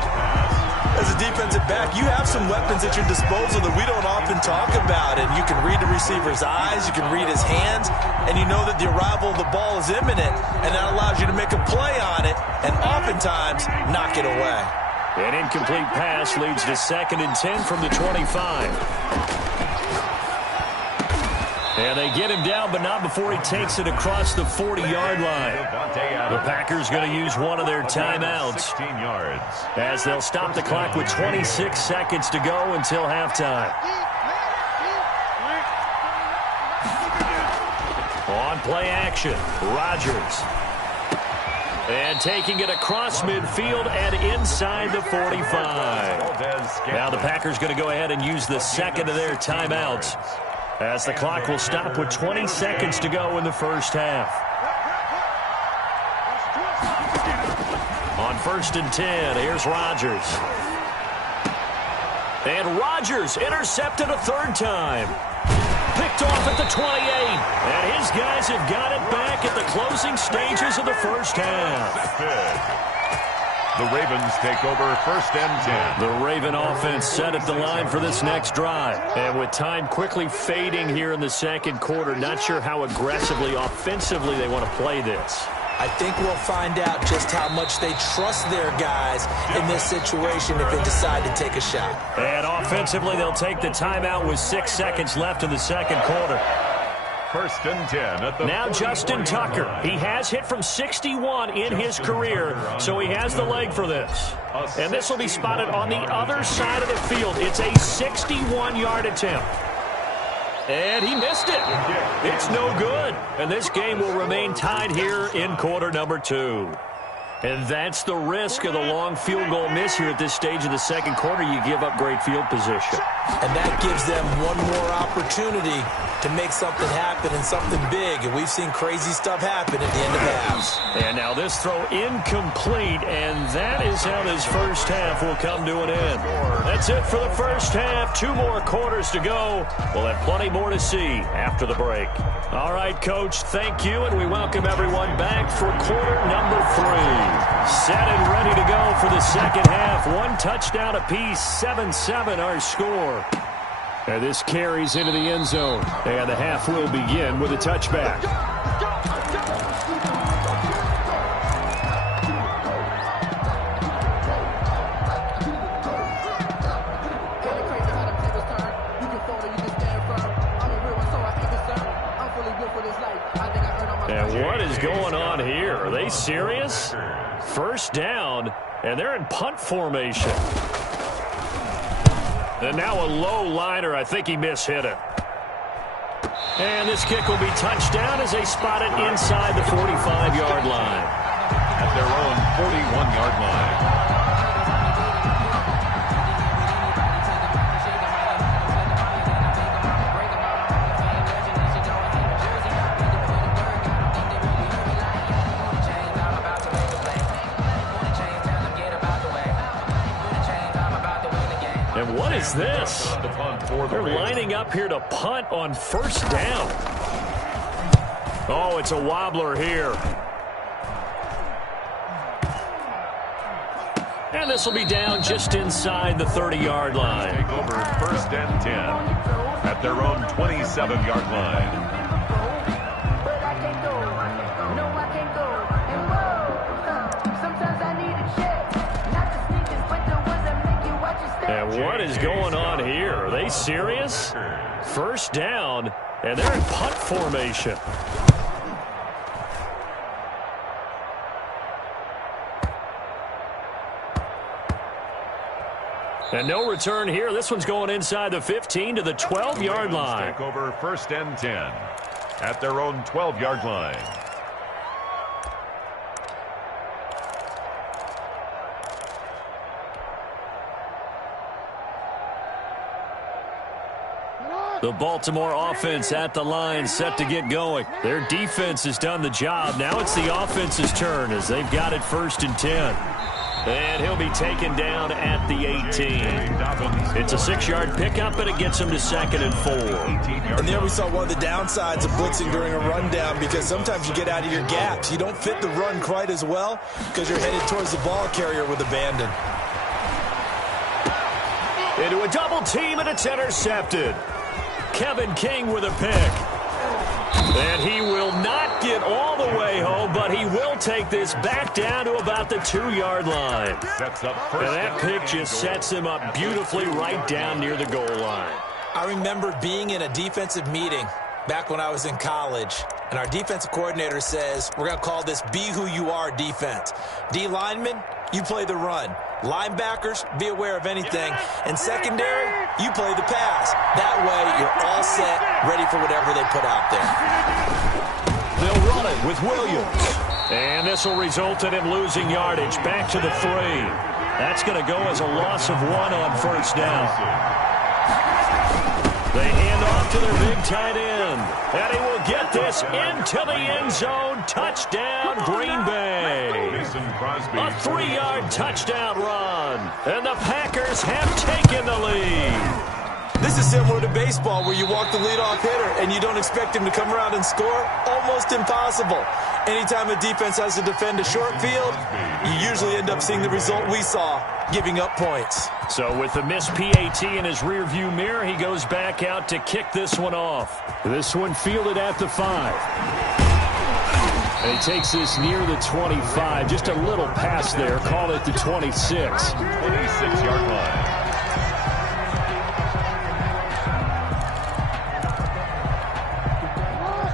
As a defensive back, you have some weapons at your disposal that we don't often talk about, and you can read the receiver's eyes, you can read his hands, and you know that the arrival of the ball is imminent, and that allows you to make a play on it, and oftentimes knock it away. An incomplete pass leads to 2nd and 10 from the 25. And they get him down, but not before he takes it across the 40-yard line. The Packers going to use one of their timeouts 16 yards. as they'll stop the clock with 26 seconds to go until halftime. On play action, Rodgers. And taking it across midfield and inside the 45. Now the Packers going to go ahead and use the second of their timeouts as the clock will stop with 20 seconds to go in the first half. On 1st and 10, here's Rodgers. And Rodgers intercepted a 3rd time. Picked off at the 28. And his guys have got it back at the closing stages of the first half. The Ravens take over 1st and 10. The Raven offense set at the line for this next drive. And with time quickly fading here in the second quarter, not sure how aggressively, offensively they want to play this. I think we'll find out just how much they trust their guys in this situation if they decide to take a shot. And offensively, they'll take the timeout with 6 seconds left in the second quarter. 1st and 10 at the now Justin Tucker. He has hit from 61 in his career, so he has the leg for this. And this will be spotted on the other side of the field. It's a 61-yard attempt. And he missed it. It's no good. And this game will remain tied here in quarter number 2. And that's the risk of the long field goal miss here at this stage of the second quarter. You give up great field position. And that gives them one more opportunity to make something happen and something big. And we've seen crazy stuff happen at the end of halves. And now this throw incomplete, and that is how this first half will come to an end. That's it for the first half. 2 more quarters to go. We'll have plenty more to see after the break. All right, Coach, thank you, and we welcome everyone back for quarter number 3. Set and ready to go for the second half. 1 touchdown apiece, 7-7 our score. And this carries into the end zone. And the half will begin with a touchback. And what is going on here? Are they serious? First down, and they're in punt formation. And now a low liner. I think he mishit it. And this kick will be touchdown as they spot it inside the 45-yard line. At their own 41-yard line. And what is this? They're lining up here to punt on first down. Oh, it's a wobbler here. And this will be down just inside the 30-yard line. Take over 1st and 10 at their own 27-yard line. And what is going on here? Are they serious? First down, and they're in punt formation. And no return here. This one's going inside the 15 to the 12-yard line. Take over 1st and 10 at their own 12-yard line. The Baltimore offense at the line, set to get going. Their defense has done the job. Now it's the offense's turn as they've got it 1st and 10. And he'll be taken down at the 18. It's a 6-yard pickup, and it gets him to 2nd and 4. And there we saw one of the downsides of blitzing during a rundown, because sometimes you get out of your gaps. You don't fit the run quite as well because you're headed towards the ball carrier with abandon. Into a double team, and it's intercepted. Kevin King with a pick. And he will not get all the way home, but he will take this back down to about the 2-yard line. And that pick just sets him up beautifully right down near the goal line. I remember being in a defensive meeting back when I was in college, and our defensive coordinator says, we're going to call this Be Who You Are defense. D linemen, you play the run. Linebackers, be aware of anything. And secondary, you play the pass. That way, you're all set, ready for whatever they put out there. They'll run it with Williams. And this will result in him losing yardage back to the 3. That's going to go as a loss of 1 on first down. They hand off to their big tight end. And he will get this into the end zone. Touchdown, Green Bay. A 3-yard touchdown run. And the Packers have taken the lead. This is similar to baseball where you walk the leadoff hitter and you don't expect him to come around and score. Almost impossible. Anytime a defense has to defend a short field, you usually end up seeing the result we saw, giving up points. So with the missed PAT in his rearview mirror, he goes back out to kick this one off. This one fielded at the 5. And he takes this near the 25. Just a little pass there. Call it the 26. 26-yard line.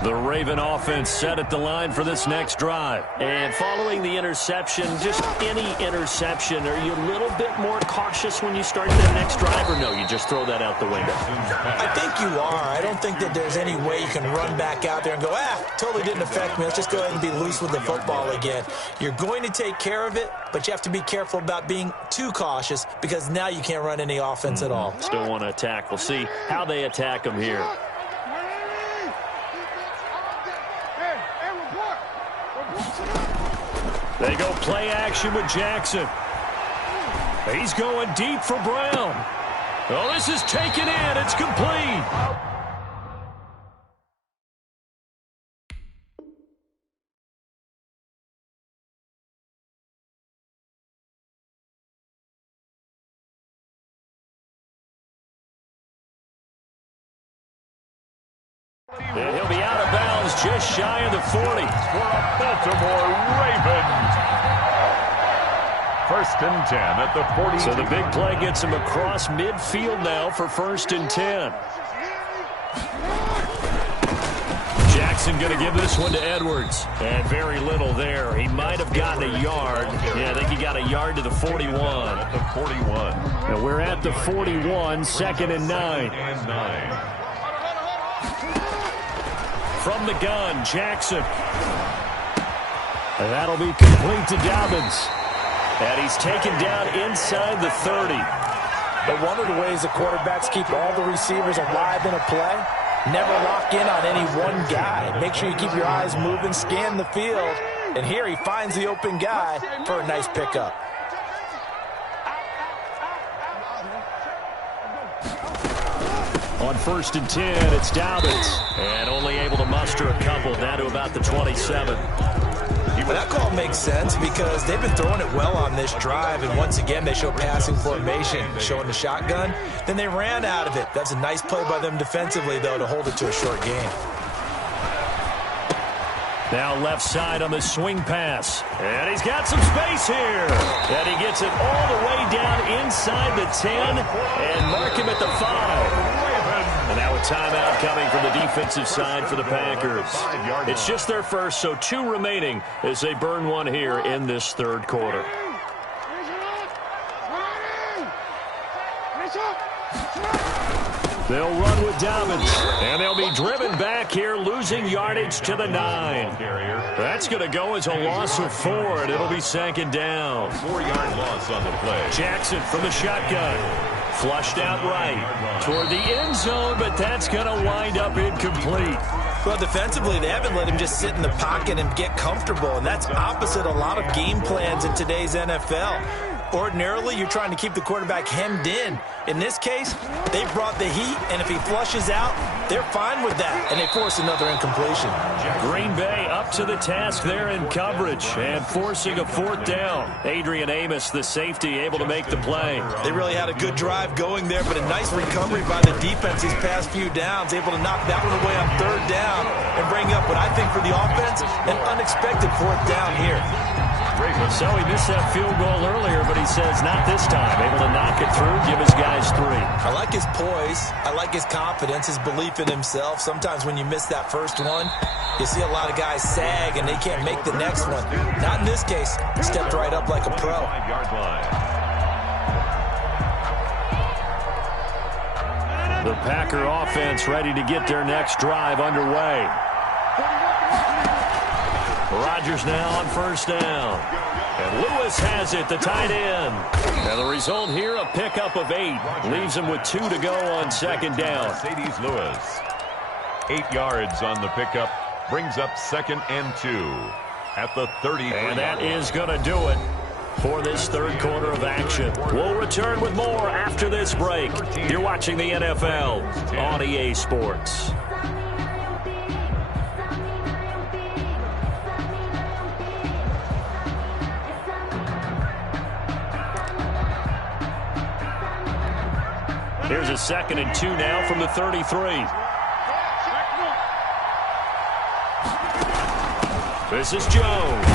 The Raven offense set at the line for this next drive. And following the interception, just any interception, are you a little bit more cautious when you start that next drive, or no, you just throw that out the window? I think you are. I don't think that there's any way you can run back out there and go, totally didn't affect me. Let's just go ahead and be loose with the football again. You're going to take care of it, but you have to be careful about being too cautious because now you can't run any offense at all. Still want to attack. We'll see how they attack them here. They go play action with Jackson. He's going deep for Brown. Oh, this is taken in. It's complete. And he'll be out of bounds just shy of the 40. For a Baltimore Ravens. 1st and 10 at the 40. So the big play gets him across midfield now for 1st and 10. Jackson going to give this one to Edwards. And very little there. He might have gotten a yard. Yeah, I think he got a yard to the 41. At the 41. And we're at the 41, 2nd and 9. From the gun, Jackson. And that'll be complete to Dobbins. And he's taken down inside the 30. But one of the ways the quarterbacks keep all the receivers alive in a play, never lock in on any one guy. Make sure you keep your eyes moving, scan the field. And here he finds the open guy for a nice pickup. On 1st and 10, it's Dobbins. And only able to muster a couple down to about the 27. Well, that call makes sense because they've been throwing it well on this drive, and once again they show passing formation, showing the shotgun. Then they ran out of it. That's a nice play by them defensively, though, to hold it to a short gain. Now left side on the swing pass. And he's got some space here. And he gets it all the way down inside the 10 and mark him at the 5. And now a timeout coming from the defensive side for the Packers. It's just their first, so 2 remaining as they burn one here in this 3rd quarter. They'll run with Dobbins, and they'll be driven back here, losing yardage to the 9. That's going to go as a loss of 4, and it'll be 2nd down. 4-yard loss on the play. Jackson from the shotgun. Flushed out right toward the end zone, but that's going to wind up incomplete. Well, defensively, they haven't let him just sit in the pocket and get comfortable, and that's opposite a lot of game plans in today's NFL. Ordinarily, you're trying to keep the quarterback hemmed in. In this case, they brought the heat, and if he flushes out, they're fine with that, and they force another incompletion. Green Bay up to the task there in coverage and forcing a 4th down. Adrian Amos, the safety, able to make the play. They really had a good drive going there, but a nice recovery by the defense these past few downs, able to knock that one away on 3rd down and bring up what I think for the offense, an unexpected 4th down here. So he missed that field goal earlier, but he says not this time. Able to knock it through, give his guys 3. I like his poise. I like his confidence, his belief in himself. Sometimes when you miss that first one, you see a lot of guys sag and they can't make the next one. Not in this case. Stepped right up like a pro. 5-yard line. The Packer offense ready to get their next drive underway. Rodgers now on 1st down. And Lewis has it, the tight end. And the result here, a pickup of 8. Leaves him with 2 to go on 2nd down. Mercedes Lewis. 8 yards on the pickup. Brings up 2nd and 2 at the 30. And that is going to do it. for this third quarter of action. We'll return with more after this break. You're watching the NFL on EA Sports. Here's a 2nd and 2 now from the 33. This is Jones.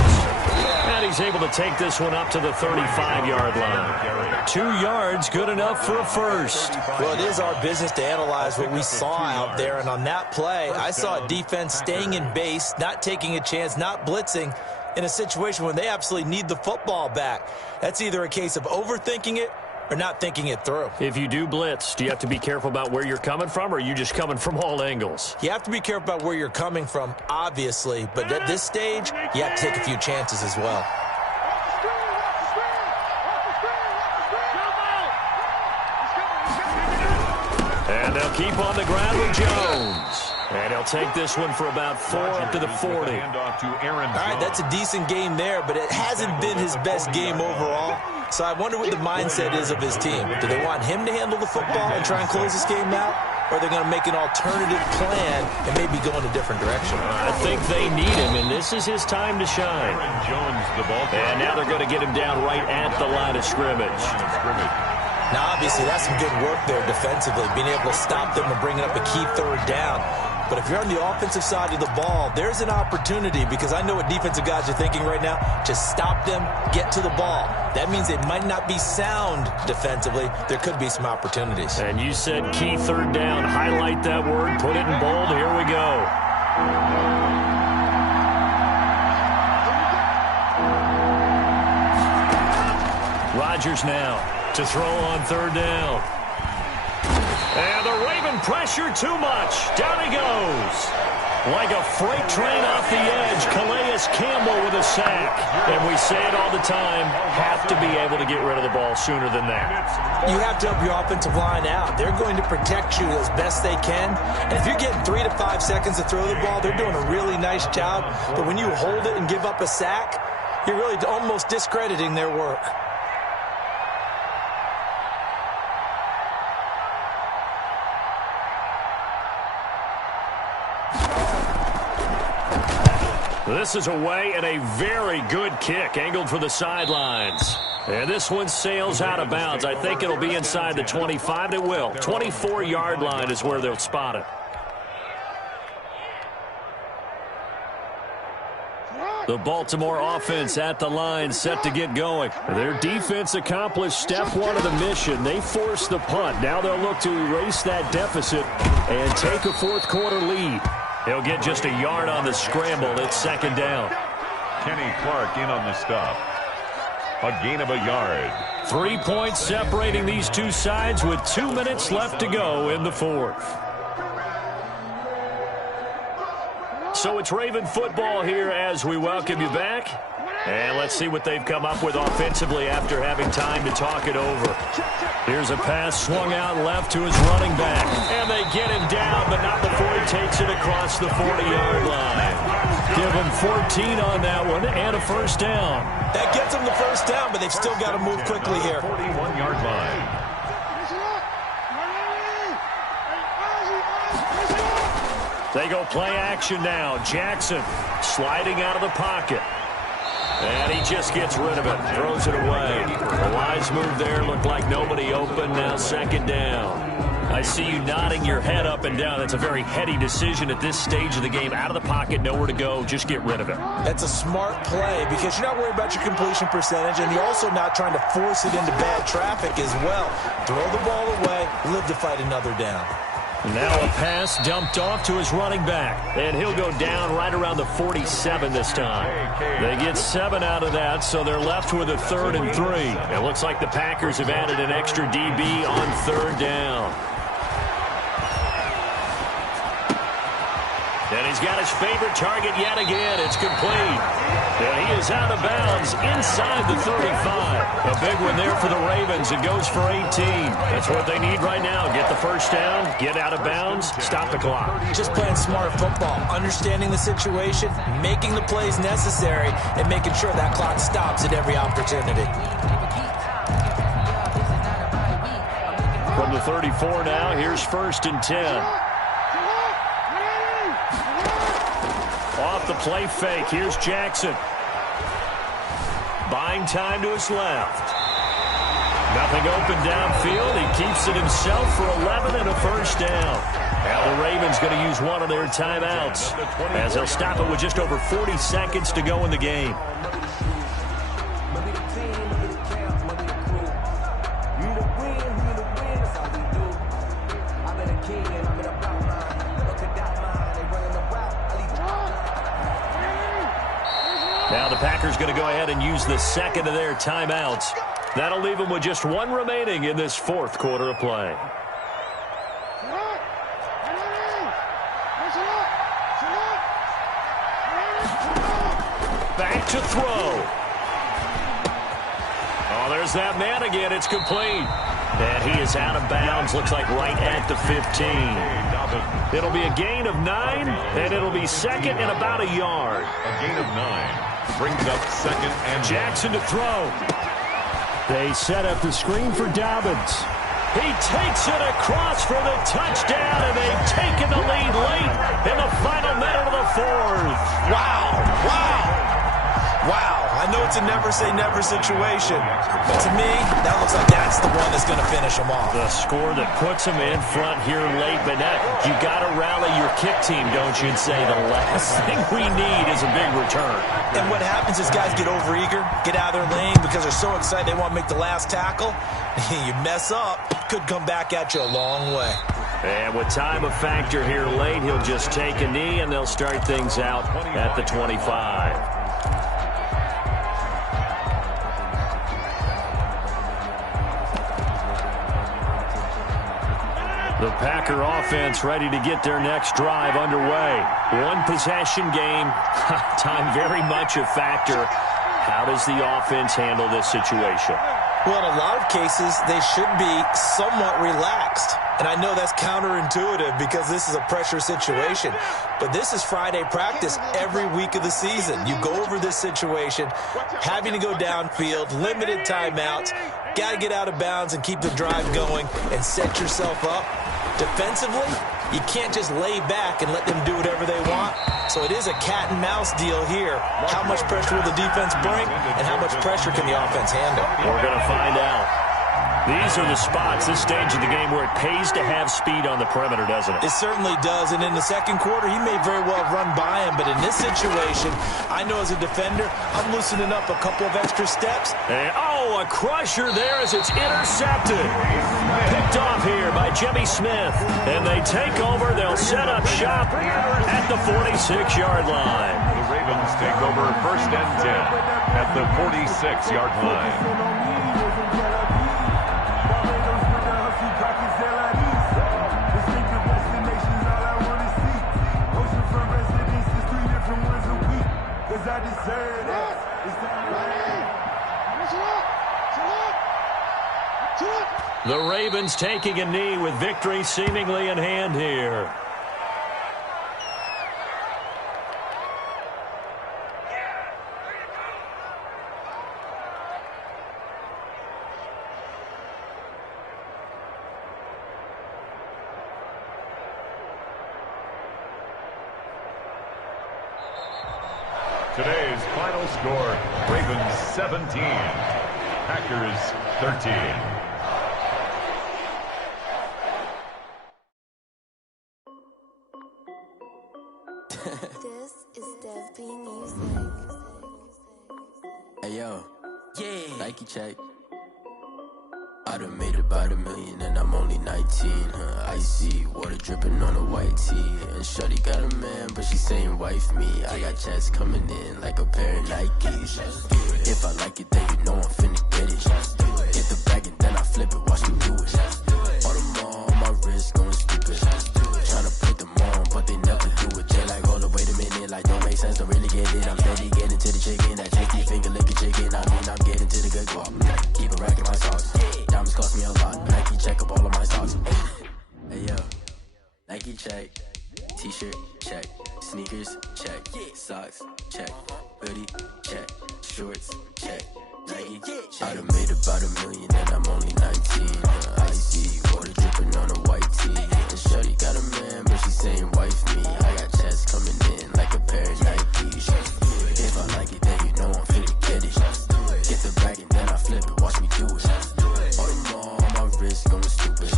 And he's able to take this one up to the 35-yard line. 2 yards, good enough for a first. Well, it is our business to analyze what we saw out there. And on that play, I saw a defense staying in base, not taking a chance, not blitzing in a situation when they absolutely need the football back. That's either a case of overthinking it or not thinking it through. If you do blitz, do you have to be careful about where you're coming from, or are you just coming from all angles? You have to be careful about where you're coming from, obviously, but at this stage, you have to take a few chances as well. And they'll keep on the ground with Jones. And he'll take this one for about 4 up to the 40. All right, that's a decent game there, but it hasn't been his best game overall. So I wonder what the mindset is of his team. Do they want him to handle the football and try and close this game out? Or are they going to make an alternative plan and maybe go in a different direction? I think they need him, and this is his time to shine. And now they're going to get him down right at the line of scrimmage. Now, obviously, that's some good work there defensively, being able to stop them and bringing up a key third down. But if you're on the offensive side of the ball, there's an opportunity, because I know what defensive guys are thinking right now. Just stop them, get to the ball. That means they might not be sound defensively. There could be some opportunities. And you said key third down. Highlight that word, put it in bold. Here we go. Rodgers now to throw on third down. And the Raven pressure too much. Down he goes. Like a freight train off the edge, Calais Campbell with a sack. And we say it all the time, have to be able to get rid of the ball sooner than that. You have to help your offensive line out. They're going to protect you as best they can. And if you're getting 3 to 5 seconds to throw the ball, they're doing a really nice job. But when you hold it and give up a sack, you're really almost discrediting their work. This is away and a very good kick, angled for the sidelines. And this one sails out of bounds. I think it'll be inside the 25. It will. 24-yard line is where they'll spot it. The Baltimore offense at the line, set to get going. Their defense accomplished step 1 of the mission. They forced the punt. Now they'll look to erase that deficit and take a fourth-quarter lead. He'll get just a yard on the scramble. It's 2nd down. Kenny Clark in on the stop. A gain of a yard. 3 points separating these two sides with 2 minutes left to go in the fourth. So it's Raven football here as we welcome you back. And let's see what they've come up with offensively after having time to talk it over. Here's a pass swung out left to his running back. And they get him down, but not before he takes it across the 40-yard line. Give him 14 on that one and a first down. That gets them the first down, but they've still got to move quickly here. 41-yard line. They go play action now. Jackson sliding out of the pocket. And he just gets rid of it, throws it away. A wise move there, looked like nobody open, now 2nd down. I see you nodding your head up and down. That's a very heady decision at this stage of the game. Out of the pocket, nowhere to go, just get rid of it. That's a smart play because you're not worried about your completion percentage, and you're also not trying to force it into bad traffic as well. Throw the ball away, live to fight another down. Now a pass dumped off to his running back. And he'll go down right around the 47 this time. They get 7 out of that, so they're left with a 3rd and 3. It looks like the Packers have added an extra DB on 3rd down. And he's got his favorite target yet again. It's complete. And he is out of bounds inside the 35. A big one there for the Ravens. It goes for 18. That's what they need right now. Get the first down, get out of bounds, stop the clock. Just playing smart football, understanding the situation, making the plays necessary, and making sure that clock stops at every opportunity. From the 34 now, here's 1st and 10. Off the play fake, here's Jackson. Buying time to his left. Nothing open downfield. He keeps it himself for 11 and a first down. Now the Ravens going to use one of their timeouts as they'll stop it with just over 40 seconds to go in the game. Now the Packers going to go ahead and use the second of their timeouts. That'll leave them with just one remaining in this fourth quarter of play. Back to throw. Oh, there's that man again. It's complete. And he is out of bounds. Looks like right at the 15. It'll be a gain of 9, and it'll be second and about a yard. A gain of 9. Brings up second and Jackson to throw. They set up the screen for Dobbins. He takes it across for the touchdown, and they've taken the lead late in the final minute of the fourth. Wow. I know it's a never-say-never situation, but to me, that looks like that's the one that's going to finish them off. The score that puts them in front here late, but now you got to rally your kick team, don't you, and say the last thing we need is a big return. And what happens is guys get overeager, get out of their lane because they're so excited they want to make the last tackle. You mess up, could come back at you a long way. And with time a factor here late, he'll just take a knee, and they'll start things out at the 25. The Packer offense ready to get their next drive underway. One possession game. Time very much a factor. How does the offense handle this situation? Well, in a lot of cases, they should be somewhat relaxed. And I know that's counterintuitive because this is a pressure situation. But this is Friday practice every week of the season. You go over this situation, having to go downfield, limited timeouts, got to get out of bounds and keep the drive going and set yourself up. Defensively, you can't just lay back and let them do whatever they want. So it is a cat and mouse deal here. How much pressure will the defense bring, and how much pressure can the offense handle? We're going to find out. These are the spots, this stage of the game, where it pays to have speed on the perimeter, doesn't it? It certainly does, and in the second quarter, he may very well run by him, but in this situation, I know as a defender, I'm loosening up a couple of extra steps. And, a crusher there as it's intercepted. Picked off here by Jimmy Smith, and they take over. They'll set up shop at the 46-yard line. The Ravens take over 1st and 10 at the 46-yard line. The Ravens taking a knee with victory seemingly in hand here. Today's final score, Ravens 17, Packers 13. This is Dev B Music. Hey yo, Nike check. I done made about $1 million and I'm only 19. Icy water dripping on a white tee. And shorty got a man, but she saying wife me. I got checks coming in like a pair of Nikes. If I like it, then you know I'm finna get it. Get the bag and then I flip it, watch me do it. All them on my wrist going stupid. Tryna put them on, but they never do it. They like, hold up, wait a minute, like don't make sense, don't really get it. I'm steady getting to the chicken that 50 shorts, check, Nike, I done made about $1 million and I'm only 19. Icy, water dripping on a white tee. And shorty got a man, but she saying wife me. I got chest coming in like a pair of Nikes. If I like it, then you know I'm finna get it. Get the bag and then I flip it, watch me do it. All them all on my wrist going stupid.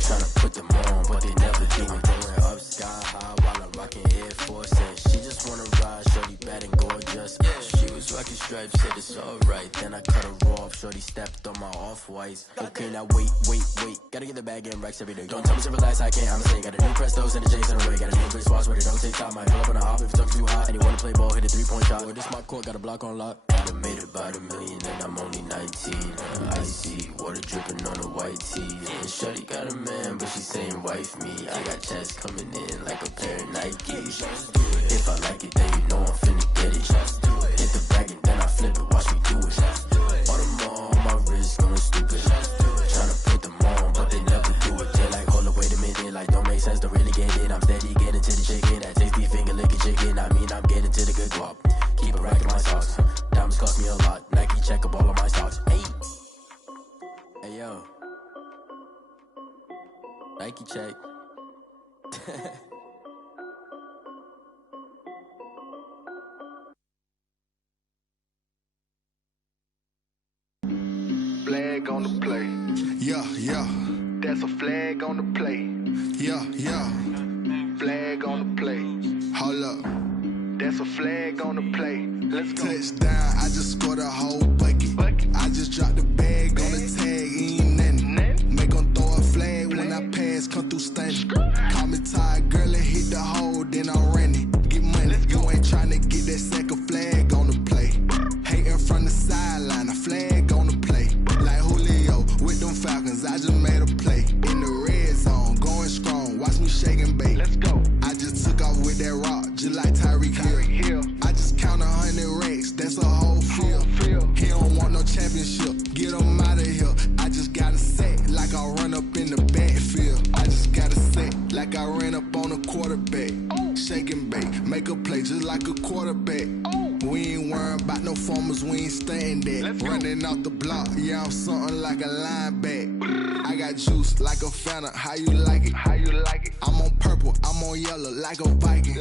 Tryna put them on, but they never do it. Going up sky high while I'm rocking Air Force. And she just wanna ride, shorty bad and gorgeous. She was rocking stripes, said it's alright. Then I cut her off, shorty stepped on my off-whites. Okay, now wait. Gotta get the bag and racks every day. Don't tell me to relax, I can't, I'm saying. Got a new Prestos and the J's in the way. Got a new Chris Watch, but it don't take time. Might pull up on a hop if it's too hot. And you wanna play ball, hit a 3-point shot. Or this my court, got a block on lock. I done made about $1 million and I'm only 19. Icy, water dripping on a white tee. And shorty got a man, but she saying wife me. I got chest coming in like a pair of Nikes. If I like it, then you know I'm finna get it. Hit the bag and then I flip it, watch me do it. All them all on my wrist going stupid. Tryna put them on, but they never do it. They like, hold up, wait a minute, like don't make sense, don't really get it. I'm steady getting to the chicken, that tasty finger licking chicken. I mean, I'm getting to the good guap. Keep a rack in my socks. Diamonds cost me a lot. Nike check up all of my stocks. Hey yo, Nike check. Flag on the play. Yeah. That's a flag on the play. Yeah. Flag on the play. Hold up. That's a flag on the play. Let's go. Touchdown, I just scored a whole bucket. I just dropped the bag on the tag, ain't nothing. Make 'em throw a flag when I pass, come through stunning. Call me tired, girl, and hit the hole, then I'm running. Get money, you ain't tryna get that second flag on the play. Hating from the sideline, a flag on the play. Like Julio with them Falcons, I just made a play. In the red zone, going strong, watch me shake and bake. Let's go. I just took off with that rock, just like Tyreek Hill. I just count 100 racks, that's a whole field. He don't want no championship, get him out of here. I just got a set, like I run up in the backfield. I just got a set, like I ran up on a quarterback. Shake and bake, make a play just like a quarterback. We ain't worrying about no formers, we ain't staying there. Running off the block, yeah, I'm something like a linebacker. I got juice like a Fanta, how you like it? I'm on purple, I'm on yellow, like a Viking.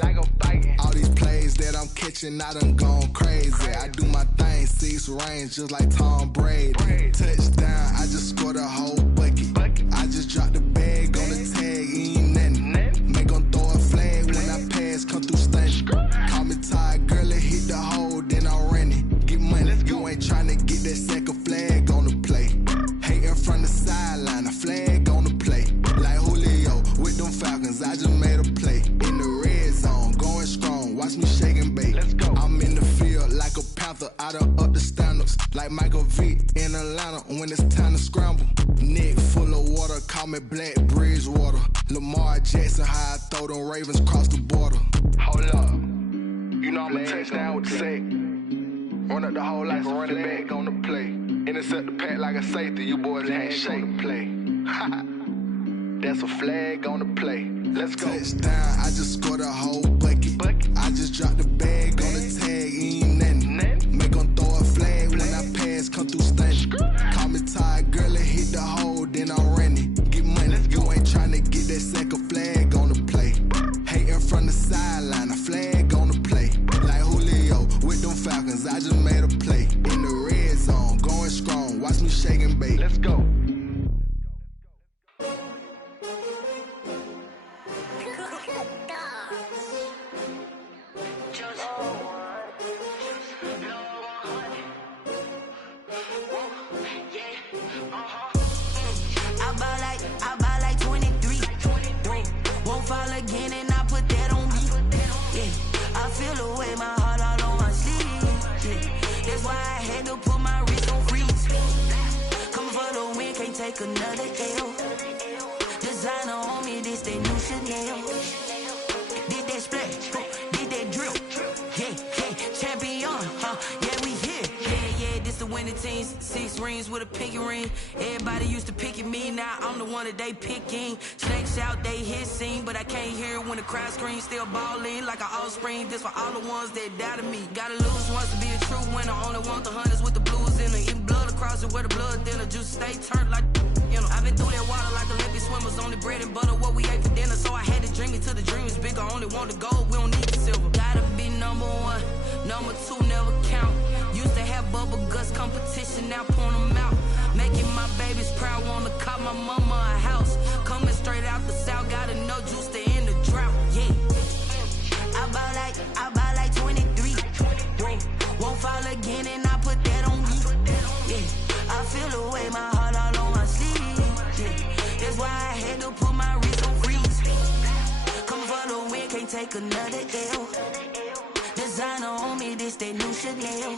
All these plays that I'm catching, I done gone crazy. I do my thing, 6 range, just like Tom Brady. Touchdown, I just scored a whole bucket. I just dropped the bag on the tag, ain't nothing. Make 'em throw a flag when I pass, come through stunning. Call me tired, girl, and hit the hole, then I'm running. Get money, you ain't tryna get that second flag on the play. Hating from the sideline, a flag on the play. Like Julio with them Falcons, I just made a play. In the red zone, going strong, watch me shake and bake. Let's go. I'm in the field like a Panther, I done up the standards. Like Michael Vick in Atlanta when it's time to scramble. Neck full of water, call me Black Bridgewater. Lamar Jackson, how I throw them Ravens across the border. Hold up. You know I'm a touchdown with the sack. Run up the whole like a running back on the play. Intercept the pack like a safety. You boys ain't shake. Play. That's a flag on the play. Let's go. Touchdown, I just scored a whole bucket. I just dropped the bag on the tag, ain't nothing. Make 'em throw a flag when I pass, come through stunning. Call me tired, girl, and hit the hole, then I'm running. Get money, you ain't tryna get that second flag on the play. Hating from the sideline, a flag on the play. Like Julio with them Falcons, I just made a play. In the red zone, going strong, watch me shake and bake. Let's go. I buy like 23. Won't fall again and I put that on me. Yeah, I feel the way my heart all on my sleeve. Yeah, that's why I had to put my wrist on freeze. Coming for the win, can't take another L. Designer on me, this that new Chanel. Did that splash, did that drill. Yeah, champion, yeah, we here. Yeah, this the winning team. 6 rings with a pinky ring. Everybody used to pick at me, now I'm the one that they picking. Snakes out, they hit scene, but I can't hear it when the crowd screams. Still balling like an offspring. This for all the ones that doubted me. Gotta lose once to be a true winner. Only want the hunters with the blues in it. Even blood across it where the blood thinner. Juice stay turned like, you know. I've been through that water like Olympic swimmers. Only bread and butter, what we ate for dinner. So I had to dream it till the dream is bigger. Only want the gold, we don't need the silver. Gotta be number one, number two never count. Used to have bubble guts competition, now point them out. Making my babies proud, wanna cop my mama a house. Coming straight out the south, gotta know juice to end the drought, yeah. I buy like 23. Won't fall again and I put that on me. Yeah, I feel the way, my heart all on my sleeve. Yeah, that's why I had to put my wrist on freeze. Coming for the win, can't take another L. Designer on me, this that new Chanel.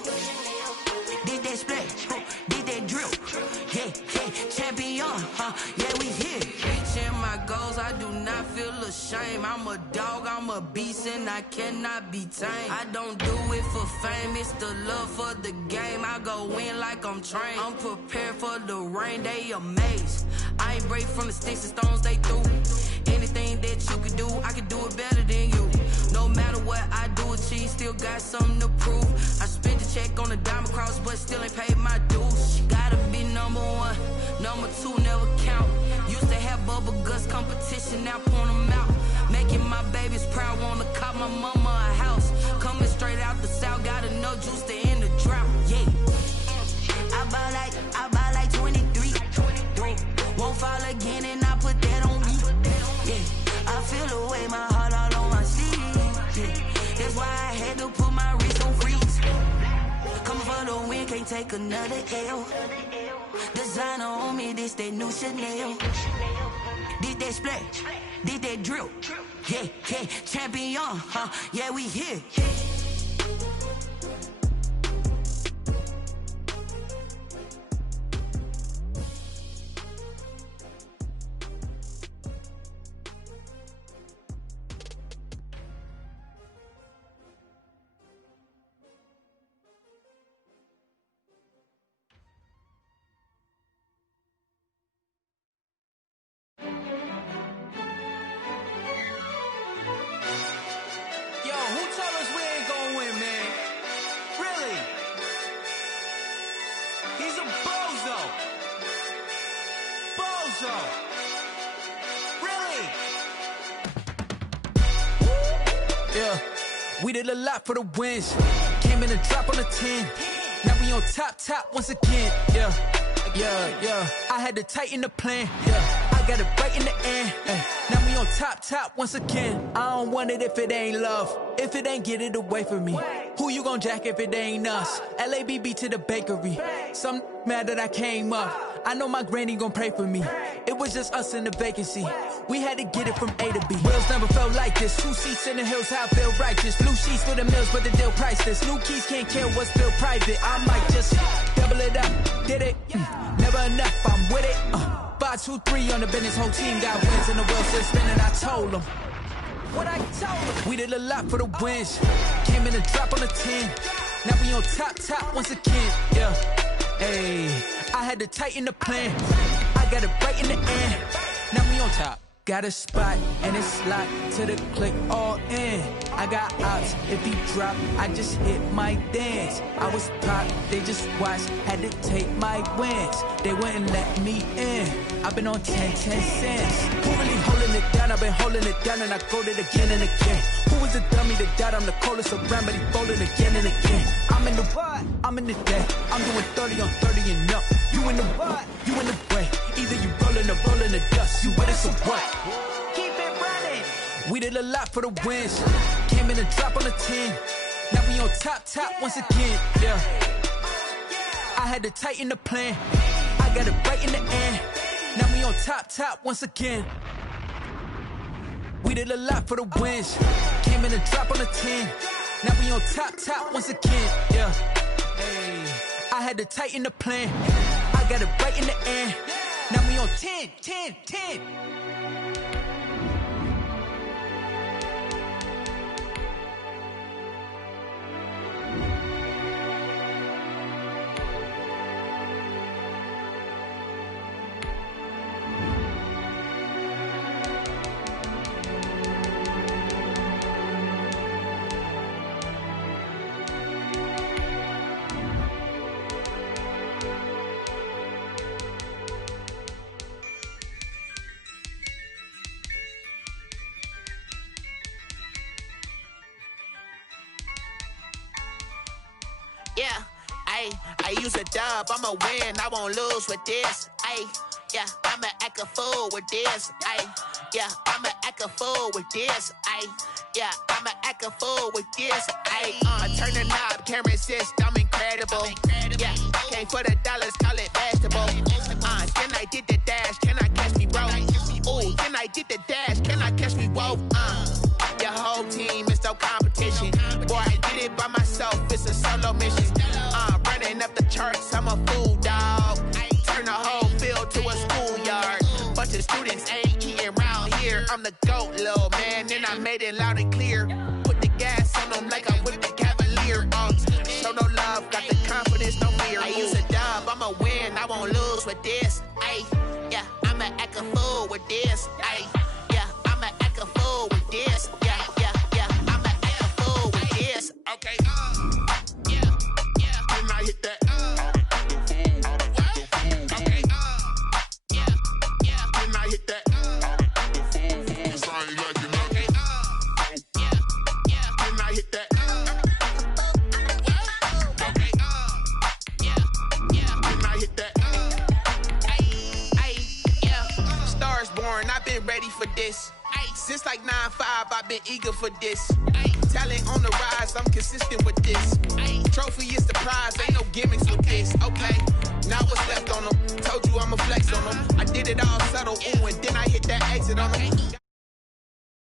Did that splash, did that drill. Yeah, champion, yeah, we here. Reaching my goals, I do not feel ashamed. I'm a dog, I'm a beast, and I cannot be tamed. I don't do it for fame, it's the love for the game. I go in like I'm trained. I'm prepared for the rain, they amazed. I ain't break from the sticks and stones they threw. Anything that you could do, I can do it better than you. No matter what I do, achieve, still got something to prove. I spent the check on the diamond cross, but still ain't paid my dues. Gotta be number one, number two never count. Used to have bubble guts competition, now point them out. Making my babies proud, wanna cop my mama a house. Coming straight out the south, gotta know juice to end the drought, yeah. I buy like 23. Won't fall again and I put that on me. Yeah, I feel the way, my heart all on my sleeve. Yeah, that's why I had to put my wrist on freeze. Coming for the win, can't take another L. Designer on me, this that new Chanel. Did that splash, did that drill. Yeah, champion, yeah, we here. Yeah, we did a lot for the wins. Came in a drop on the 10. Now we on top once again. Yeah. I had to tighten the plan. Yeah, I got it right in the end. Now we on top once again. I don't want it if it ain't love. If it ain't, get it away from me. Who you gon' jack if it ain't us? LABB to the bakery. Some mad that I came up. I know my granny gon' pray for me. It was just us in the vacancy. We had to get it from A to B. Wheels never felt like this. 2 seats in the hills, how I feel righteous. Blue sheets for the mills, but the deal priceless. New keys can't care what's still private. I might just double it up. Did it? Never enough, I'm with it. 5, 2, 3 on the business. Whole team got wins and the wheels still spinning. I told them what I told them. We did a lot for the wins. Came in a drop on the 10. Now we on top once again. Yeah. Hey, I had to tighten the plan. I got it right in the end. Now we on top. Got a spot and it's locked to the click all in. I got ops, if he drop, I just hit my dance. I was top, they just watched, had to take my wins. They wouldn't let me in. I've been on 10 cents. Who really holding it down? I've been holding it down and I go it again and again. Who was the dummy that died? I'm the coldest around, but he folding again and again. I'm in the what? I'm in the day. I'm doing 30 on 30 and up. You in the what? You in the way. Either you rolling or rolling the dust. You with it, so what? Keep it running. We did a lot for the wins. Came in a drop on the 10. Now we on top once again. Yeah. I had to tighten the plan. I got it right in the end. Now we on top once again. We did a lot for the wins. Came in a drop on the 10. Now we on top once again. Yeah. Hey, I had to tighten the plan. I got it right in the end. Now we on 10. I use a dub, I'ma win, I won't lose with this. Ay, yeah, I'ma act a fool with this. Ay, yeah, I'ma act a fool with this. Ay, yeah, I'ma act a fool with this. Ay, turn the knob, can't resist, I'm incredible. Yeah, came for the dollars, call it vegetable. Then I did the dash, can I catch me, bro? Ooh, then I did the dash, can I catch me, whoa? Your whole team is no competition. Boy, I did it by myself, it's a solo mission. Running up the charts, I'm a fool, dog. Turn the whole field to a schoolyard. Bunch of students ain't eating round here. I'm the GOAT, little man, and I made it loud and clear. Put the gas on them like I'm with the Cavalier. Show no love, got the confidence, no fear. I use a dub, I'ma win, I won't lose with this. Ay, yeah, I'ma act a fool with this. Ay, yeah, I'ma act a fool with this. Yeah, yeah, yeah, I'ma act a fool with this. Okay, yeah, yeah, can I hit that? Okay, yeah, yeah, can I hit that? Cause I ain't like it. Okay, yeah, yeah, can I hit that? Okay, yeah, yeah, can I hit that? Ay, yeah, Stars born, I've been ready for this. Since like 9-5, I've been eager for this. Talent on the rise, I'm consistent with this. Trophy is the prize, ain't no gimmicks with this. Okay, now what's left on them? Told you I'ma flex on them. I did it all subtle, ooh, and then I hit that exit on them.